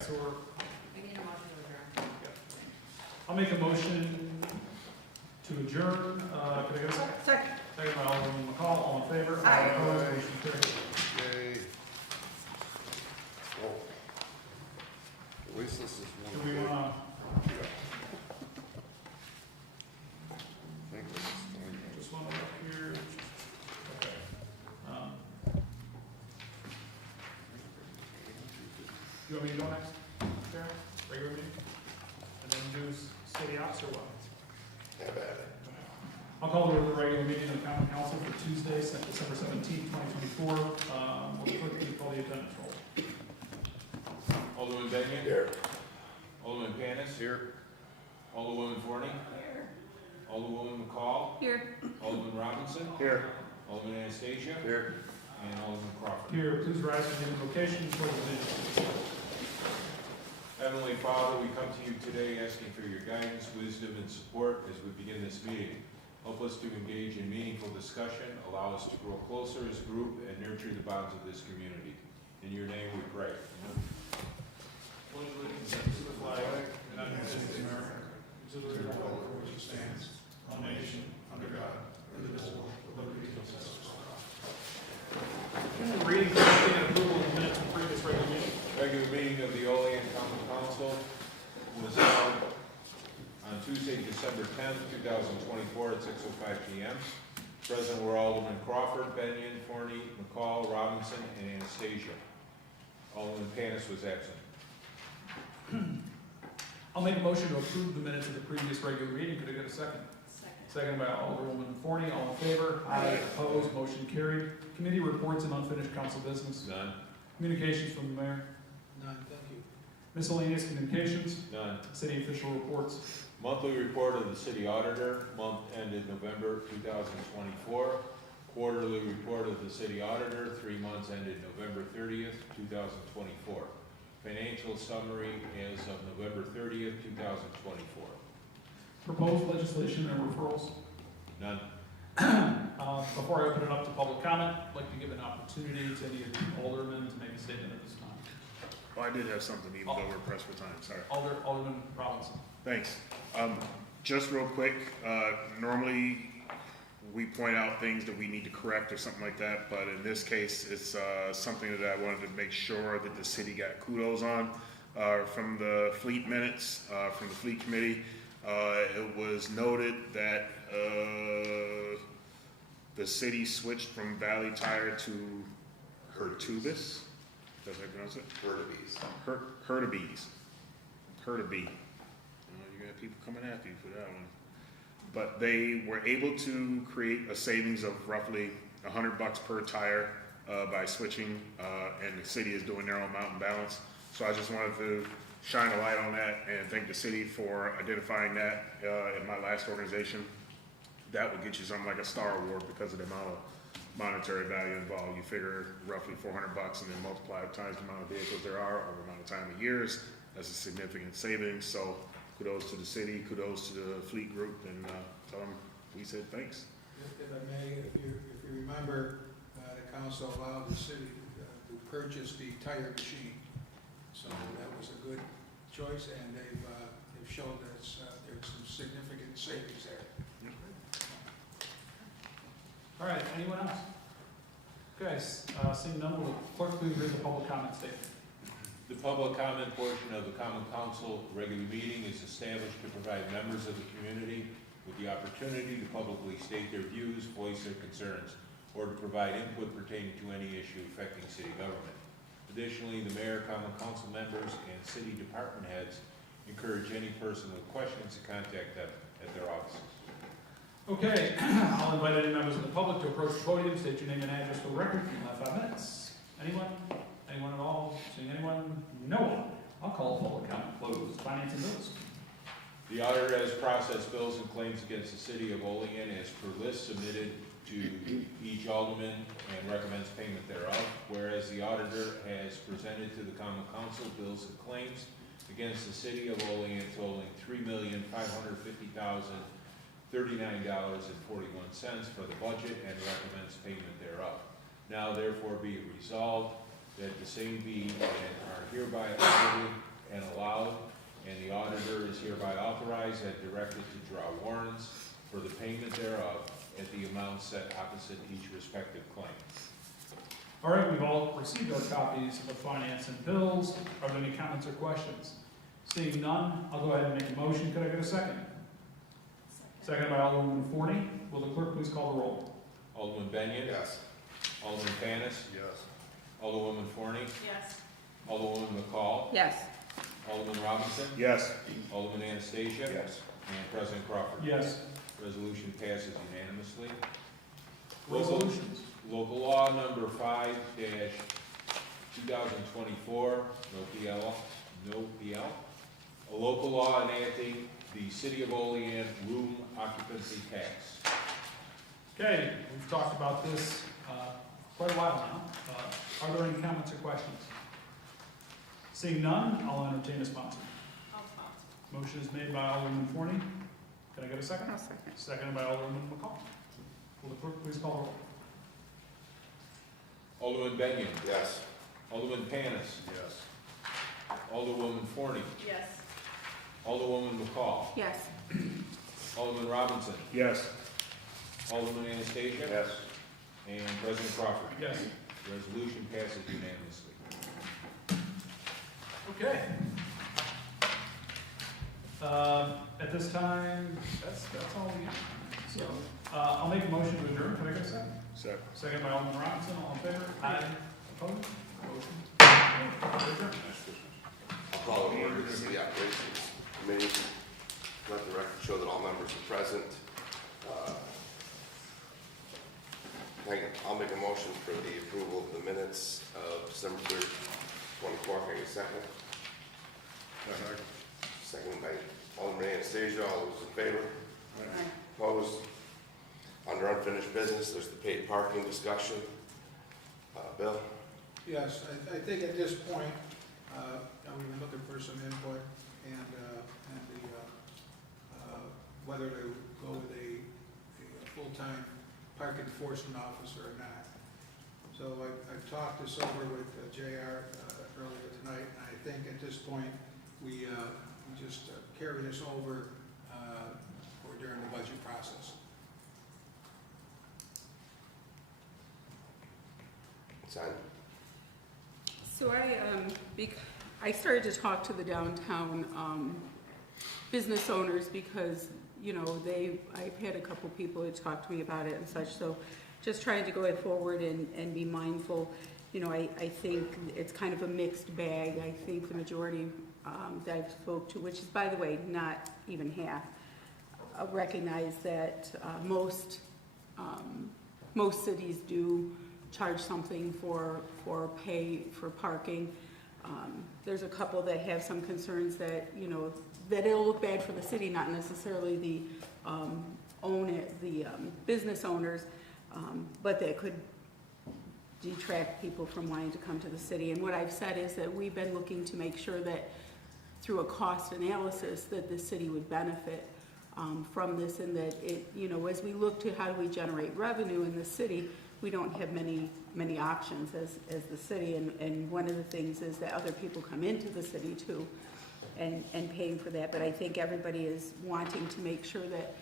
So I need a motion to adjourn. I'll make a motion to adjourn. Could I get a second? Second. Second by Alderman McCall. All in favor? Aye. Opposed? Motion carried. Yay. Oh. At least this is Do one. we big- want I think this is to, just want to look here? Okay. You want me to go next? Sarah? Regular meeting? And then do city ops or what? Have at it. I'll call to order the regular meeting of the common council for Tuesday, December 17th, 2024. We'll quickly call the attendance roll. Alderman Benyon? Here. Alderman Panis? Here. Alderwoman Forney? Here. Alderwoman McCall? Here. Alderman Robinson? Here. Alderman Anastasia? Here. And Alderman Crawford. Here, please rise for the invocation for the vision. Heavenly Father, we come to you today asking for your guidance, wisdom, and support as we begin this meeting. Help us to engage in meaningful discussion, allow us to grow closer as a group, and nurture the bonds of this community. In your name we pray. Pledge allegiance to the flag of the United States of America, to the republic for which it stands, one nation, under God, indivisible, with liberty and justice for all. Reading, accepting, and approval of the minutes from previous regular meeting. Regular meeting of the Olean Common Council was held on Tuesday, December 10th, 2024 at 6:05 p.m. Present were Alderman Crawford, Benyon, Forney, McCall, Robinson, and Anastasia. Alderman Panis was absent. I'll make a motion to approve the minutes of the previous regular meeting. Could I get a second? Second by Alderwoman Forney. All in favor? Aye. Opposed? Motion carried. Committee reports and unfinished council business. None. Communications from the mayor. None, thank you. Miscellaneous communications. None. City official reports. Monthly report of the city auditor, month ended November 2024. Quarterly report of the city auditor, 3 months ended November 30th, 2024. Financial summary as of November 30th, 2024. Proposed legislation and referrals. None. Before I open it up to public comment, I'd like to give an opportunity to any of the aldermen to make a statement at this time. Well, I did have something, even though we're pressed for time, sorry. Alderman Robinson. Thanks. Just real quick, normally we point out things that we need to correct or something like that, but in this case, it's something that I wanted to make sure that the city got kudos on. From the fleet minutes, from the fleet committee, it was noted that the city switched from Valley Tire to Hertubis. Does I pronounce it? Hertubis. Hertubis. You got people coming after you for that one. But they were able to create a savings of roughly $100 per tire by switching, and the city is doing their own mountain balance. So I just wanted to shine a light on that and thank the city for identifying that in my last organization. That would get you something like a Star Award because of the amount of monetary value involved. You figure roughly $400 and then multiply it times the amount of vehicles there are over the amount of time of years. That's a significant savings. So kudos to the city, kudos to the fleet group, and tell them we said thanks. If I may, if you remember, the council allowed the city to purchase the tire machine. So that was a good choice, and they've shown that there's some significant savings there. All right, anyone else? Okay, seeing none, will the clerk please read the public comment statement? The public comment portion of the Common Council regular meeting is established to provide members of the community with the opportunity to publicly state their views, voice their concerns, or to provide input pertaining to any issue affecting city government. Additionally, the mayor, Common Council members, and city department heads encourage any person with questions to contact them at their offices. Okay, I'll invite any members of the public to approach the podium, state your name and address for the record. You have 5 minutes. Anyone? Anyone at all? Seeing anyone? No one. I'll call public comment closed. Finance and bills. The auditor has processed bills and claims against the city of Olean as per list submitted to each alderman and recommends payment thereof. Whereas the auditor has presented to the Common Council bills and claims against the city of Olean totaling $3,550,039.41 for the budget and recommends payment thereof. Now therefore be it resolved that the same be and are hereby ordered and allowed, and the auditor is hereby authorized and directed to draw warrants for the payment thereof at the amount set opposite each respective claim. All right, we've all received our copies of finance and bills. Are there any comments or questions? Seeing none, I'll go ahead and make a motion. Could I get a second? Second by Alderwoman Forney. Will the clerk please call the roll? Alderman Benyon? Yes. Alderman Panis? Yes. Alderwoman Forney? Yes. Alderwoman McCall? Yes. Alderman Robinson? Yes. Alderman Anastasia? Yes. And President Crawford? Yes. Resolution passes unanimously. Resolutions. Local law number 5-2024, no PL. A local law enacting the City of Olean room occupancy tax. Okay, we've talked about this quite a while now. Are there any comments or questions? Seeing none, I'll entertain a sponsor. I'll sponsor. Motion is made by Alderman Forney. Can I get a second? I'll second. Seconded by Alderman McCall. Will the clerk please call the roll? Alderman Benyon. Yes. Alderman Panis. Yes. Alderwoman Forney. Yes. Alderwoman McCall. Yes. Alderman Robinson. Yes. Alderman Anastasia. Yes. And President Crawford. Yes. Resolution passes unanimously. Okay. At this time, that's all we have. So, I'll make a motion to adjourn. Can I get a second? Second. Second by Alderman Robinson. All in favor? Aye. Opposed? Motion. Adjourned. I'll call to order the city operations committee. Let the record show that all members are present. I'll make a motion for the approval of the minutes of December 3rd, 24. Can I get a second? Second by Alderman Anastasia. All those in favor? Opposed? Under unfinished business, there's the paid parking discussion. Bill? Yes, I think at this point, we've been looking for some input and whether to go with a full-time park enforcement officer or not. So I talked this over with JR earlier tonight, and I think at this point, we just carry this over or during the budget process. Sign. So I started to talk to the downtown business owners because, you know, I've had a couple people who talked to me about it and such, so just trying to go forward and be mindful. You know, I think it's kind of a mixed bag. I think the majority that I've spoke to, which is, by the way, not even half, recognize that most cities do charge something for pay for parking. There's a couple that have some concerns that, you know, that it'll look bad for the city, not necessarily the business owners, but that could detract people from wanting to come to the city. And what I've said is that we've been looking to make sure that through a cost analysis that the city would benefit from this, and that it, you know, as we look to how do we generate revenue in the city, we don't have many options as the city, and one of the things is that other people come into the city too and paying for that. But I think everybody is wanting to make sure that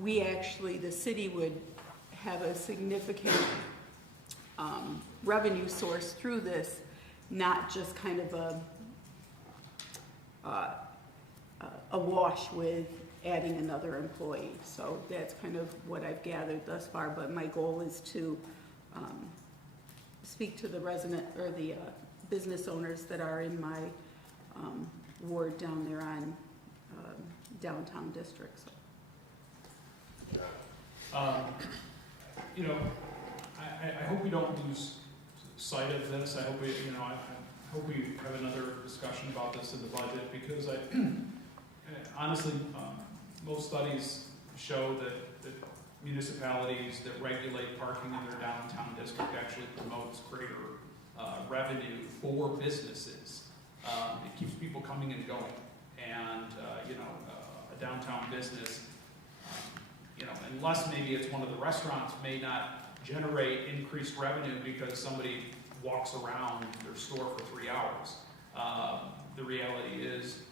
we actually, the city would have a significant revenue source through this, not just kind of a wash with adding another employee. So that's kind of what I've gathered thus far, but my goal is to speak to the resident or the business owners that are in my ward down there on downtown district. So. You know, I hope we don't lose sight of this. I hope we, you know, I hope we have another discussion about this in the budget, because honestly, most studies show that municipalities that regulate parking in their downtown district actually promotes greater revenue for businesses. It keeps people coming and going, and you know, a downtown business, you know, unless maybe it's one of the restaurants, may not generate increased revenue because somebody walks around their store for 3 hours. The reality is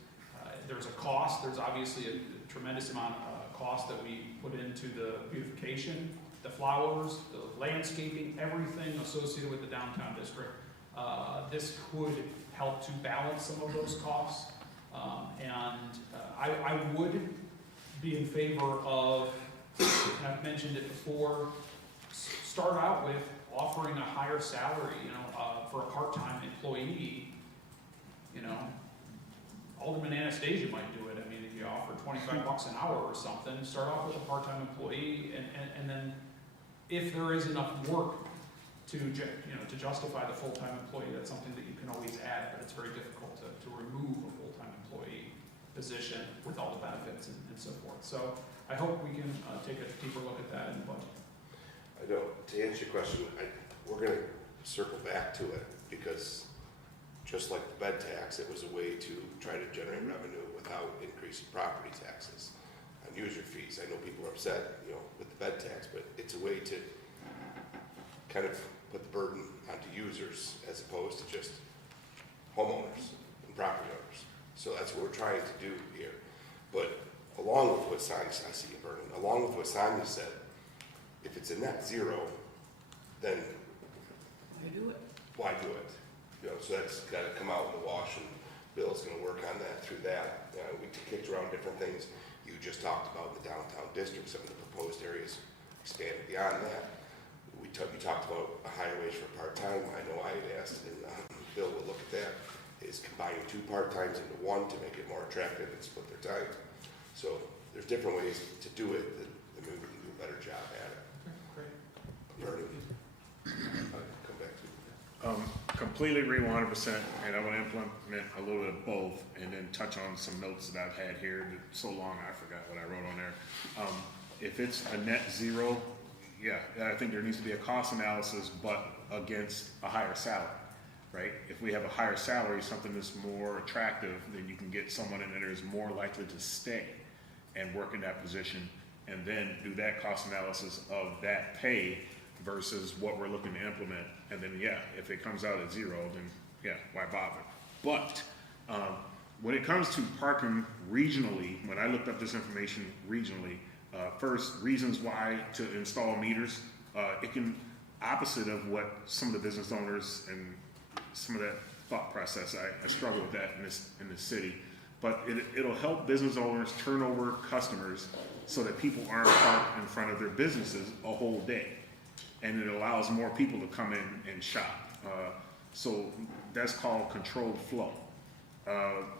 there's a cost. There's obviously a tremendous amount of cost that we put into the beautification, the flowers, the landscaping, everything associated with the downtown district. This could help to balance some of those costs. I would be in favor of, and I've mentioned it before, start out with offering a higher salary, you know, for a part-time employee. You know, Alderman Anastasia might do it. I mean, if you offer $25 an hour or something, start off with a part-time employee, and then if there is enough work to, you know, to justify the full-time employee, that's something that you can always add, but it's very difficult to remove a full-time employee position with all the benefits and so forth. So I hope we can take a deeper look at that in the budget. I don't, to answer your question, we're gonna circle back to it, because just like the bed tax, it was a way to try to generate revenue without increasing property taxes. I user fees. I know people are upset, you know, with the bed tax, but it's a way to kind of put the burden onto users as opposed to just homeowners and property owners. So that's what we're trying to do here. But along with what Sonia, I see you burning, along with what Sonia said, if it's a net zero, then why do it? You know, so that's got to come out in the wash, and Bill's going to work on that through that. We kicked around different things. You just talked about the downtown district, some of the proposed areas expanded beyond that. We talked about a higher wage for part-time. I know I had asked, and Bill will look at that, is combining 2 part-times into 1 to make it more attractive and split their time. So there's different ways to do it that maybe we can do a better job at it. Great. Bernie, come back to you. Completely agree 100%, and I want to implement a little bit of both, and then touch on some notes that I've had here. That so long I forgot what I wrote on there. If it's a net zero, yeah, I think there needs to be a cost analysis, but against a higher salary, right? If we have a higher salary, something that's more attractive, then you can get someone in there who's more likely to stay and work in that position, and then do that cost analysis of that pay versus what we're looking to implement. And then, yeah, if it comes out at zero, then yeah, why bother? But when it comes to parking regionally, when I looked up this information regionally, first, reasons why to install meters, it can, opposite of what some of the business owners and some of that thought process, I struggle with that in this city, but it'll help business owners turn over customers so that people aren't parked in front of their businesses a whole day. And it allows more people to come in and shop. So that's called controlled flow.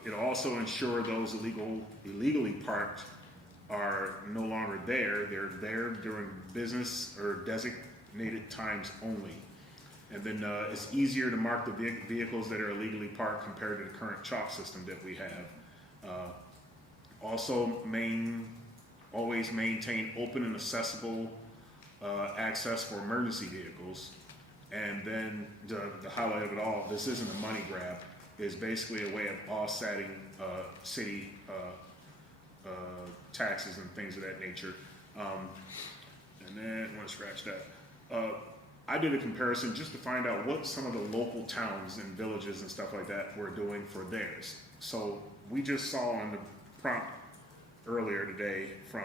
It'll also ensure those illegally parked are no longer there. They're there during business or designated times only. And then it's easier to mark the vehicles that are illegally parked compared to the current chalk system that we have. Also, always maintain open and accessible access for emergency vehicles. And then the highlight of it all, this isn't a money grab, is basically a way of offsetting city taxes and things of that nature. And then I want to scratch that. I did a comparison just to find out what some of the local towns and villages and stuff like that were doing for theirs. So we just saw on the prompt earlier today from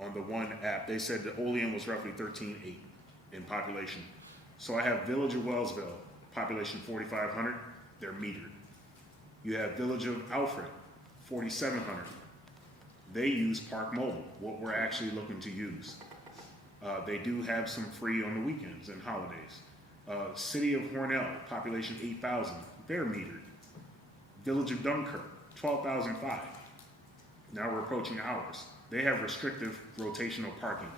on the one app, they said that Olean was roughly 13.8 in population. So I have Village of Wellsville, population 4,500, they're metered. You have Village of Alfred, 4,700. They use Park Mobile, what we're actually looking to use. They do have some free on the weekends and holidays. City of Hornell, population 8,000, they're metered. Village of Dunkirk, 12,005. Now we're approaching ours. They have restrictive rotational parking.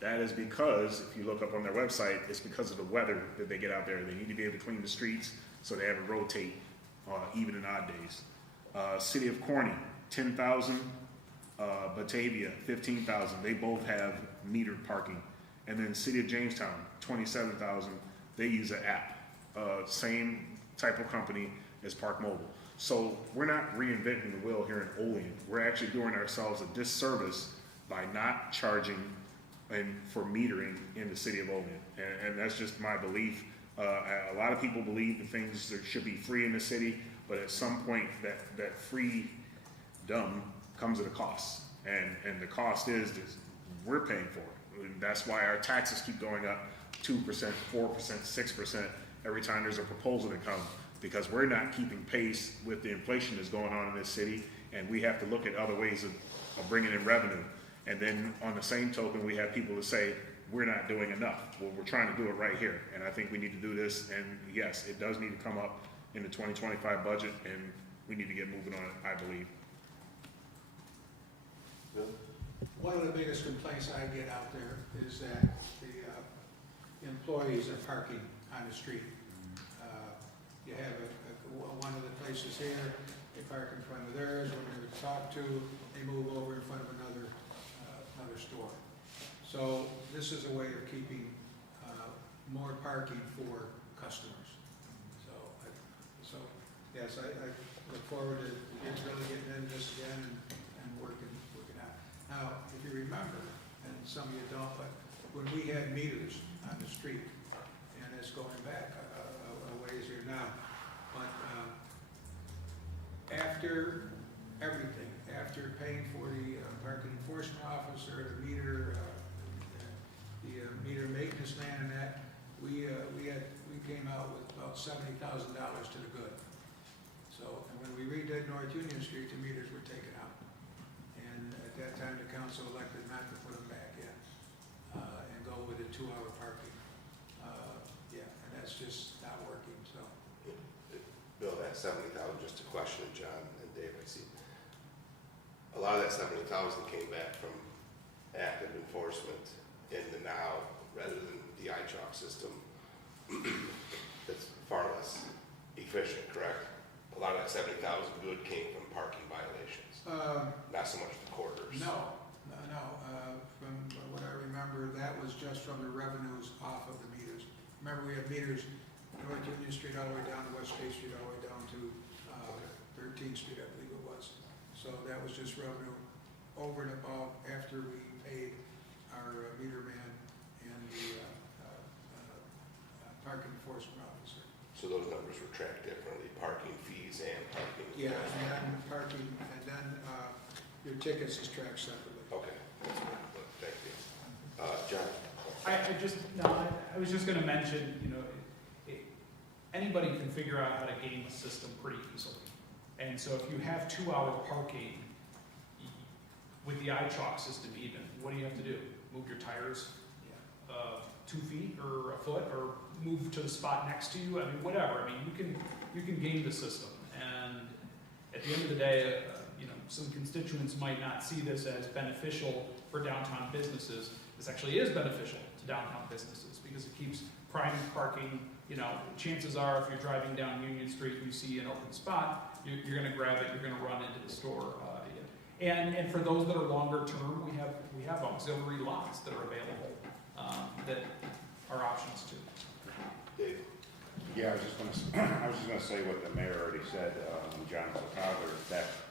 That is because, if you look up on their website, it's because of the weather that they get out there. They need to be able to clean the streets, so they have to rotate even and odd days. City of Corning, 10,000. Batavia, 15,000. They both have metered parking. And then City of Jamestown, 27,000. They use an app. Same type of company as Park Mobile. So we're not reinventing the wheel here in Olean. We're actually doing ourselves a disservice by not charging for metering in the city of Olean. And that's just my belief. A lot of people believe that things that should be free in the city, but at some point that freedom comes at a cost. And the cost is we're paying for it. And that's why our taxes keep going up 2%, 4%, 6% every time there's a proposal that comes, because we're not keeping pace with the inflation that's going on in this city, and we have to look at other ways of bringing in revenue. And then on the same token, we have people that say, we're not doing enough. Well, we're trying to do it right here, and I think we need to do this, and yes, it does need to come up in the 2025 budget, and we need to get moving on it, I believe. One of the biggest complaints I get out there is that the employees are parking on the street. You have one of the places here, they park in front of theirs, when they're talked to, they move over in front of another store. So this is a way of keeping more parking for customers. So yes, I look forward to really getting into this again and working some of you don't, but when we had meters on the street, and it's going back a ways here now, but after everything, after paying for the parking enforcement officer, the meter maintenance man and that, we came out with about $70,000 to the good. So, and when we redid North Union Street, the meters were taken out. And at that time, the council elected not to put them back in, and go with a 2-hour parking. Yeah, and that's just not working, so. Bill, that 70,000, just a question, John and Dave, I see. A lot of that 70,000 came back from active enforcement in the now, rather than the iChalk system. That's far less efficient, correct? A lot of that 70,000 good came from parking violations, not so much the quarters. No. From what I remember, that was just from the revenues off of the meters. Remember, we had meters North Union Street all the way down to West State Street, all the way down to 13th Street, I believe it was. So that was just revenue over and above after we paid our meter man and the parking enforcement officer. So those numbers were tracked differently, parking fees and parking. Yeah, and then parking, and then your tickets is tracked separately. Okay, thank you. John? I was just gonna mention, anybody can figure out how to game the system pretty easily. And so if you have 2-hour parking with the iChalk system even, what do you have to do? Move your tires 2 feet or a foot, or move to the spot next to you? I mean, whatever. I mean, you can game the system. And at the end of the day, some constituents might not see this as beneficial for downtown businesses. This actually is beneficial to downtown businesses because it keeps prime parking. Chances are if you're driving down Union Street and you see an open spot, you're going to grab it, you're going to run into the store. And for those that are longer term, we have auxiliary lots that are available that are options too. Dave? Yeah, I was just gonna say what the mayor already said, when John was a toddler,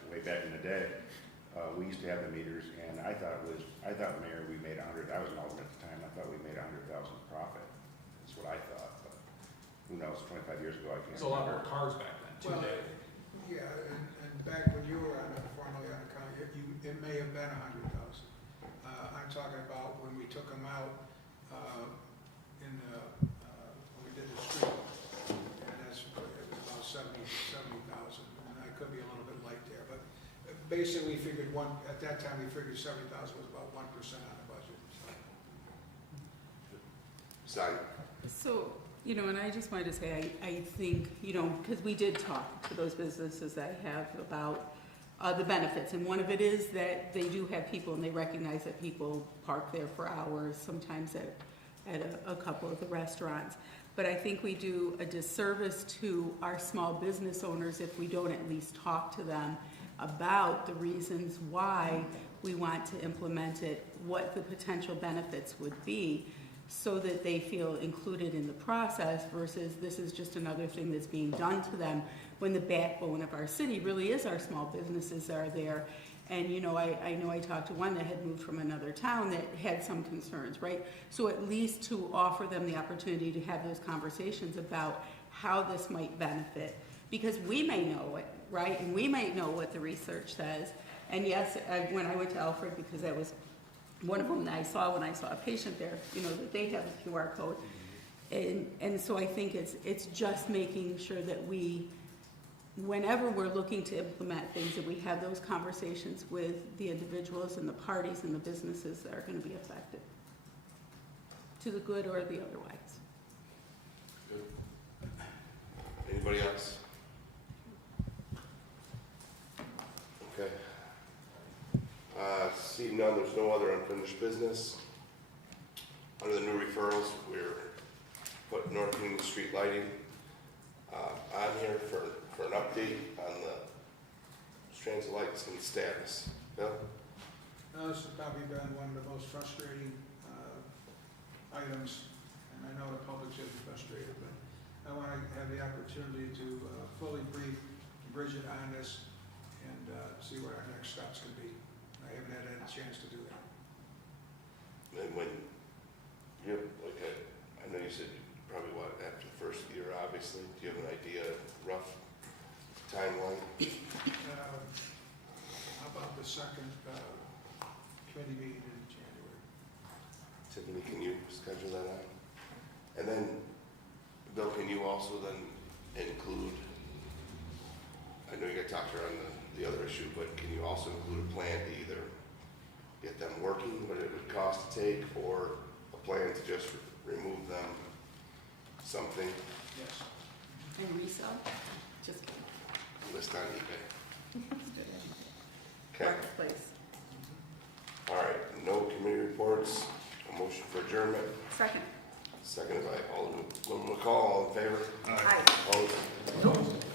way back in the day. We used to have the meters, and I thought, Mayor, we made I was an alderman at the time, I thought we made 100,000 profit. That's what I thought, but who knows, 25 years ago, I can't There's a lot more remember. cars back then too, Well, Dave. yeah, and back when you were formerly on the county, it may have been 100,000. I'm talking about when we took them out when we did the street, and it was about 70,000, and I could be a little bit light there, but basically we figured at that time we figured 70,000 was about 1% on the budget. So. So, and I just wanted to say, I think, because we did talk to those businesses I have about the benefits, and one of it is that they do have people, and they recognize that people park there for hours, sometimes at a couple of the restaurants. But I think we do a disservice to our small business owners if we don't at least talk to them about the reasons why we want to implement it, what the potential benefits would be, so that they feel included in the process versus this is just another thing that's being done to them when the backbone of our city really is our small businesses are there. And I know I talked to one that had moved from another town that had some concerns, right? So at least to offer them the opportunity to have those conversations about how this might benefit, because we may know it, right? And we might know what the research says. And yes, when I went to Alfred, because that was one of them that I saw when I saw a patient there, that they have a QR code. And so I think it's just making sure that whenever we're looking to implement things, that we have those conversations with the individuals and the parties and the businesses that are going to be affected, to the good or the otherwise. Good. Anybody else? Okay. Seeing none, there's no other unfinished business. Under the new referrals, we're putting North Union Street lighting on here for an update on the strands of lights and status. Bill? This has probably been one of the most frustrating items, and I know the public should be frustrated, but I want to have the opportunity to fully brief Bridget on this and see what our next steps can be. I haven't had a chance to do that. when you, like, I know you said you probably want after the first year, obviously, do you have an idea, rough timeline? How about the second committee meeting in January? Tiffany, can you schedule that out? And then, Bill, can you also then include, I know you got talked around the other issue, but can you also include a plan to either get them working, what it would cost to take, or a plan to just remove them, something, Yes. And resell? Just kidding. list on eBay? It's good. Okay, Marketplace. all right, no committee reports, a motion for adjournment, Second. seconded by Alderman McCall, all in favor? Aye. Opposed?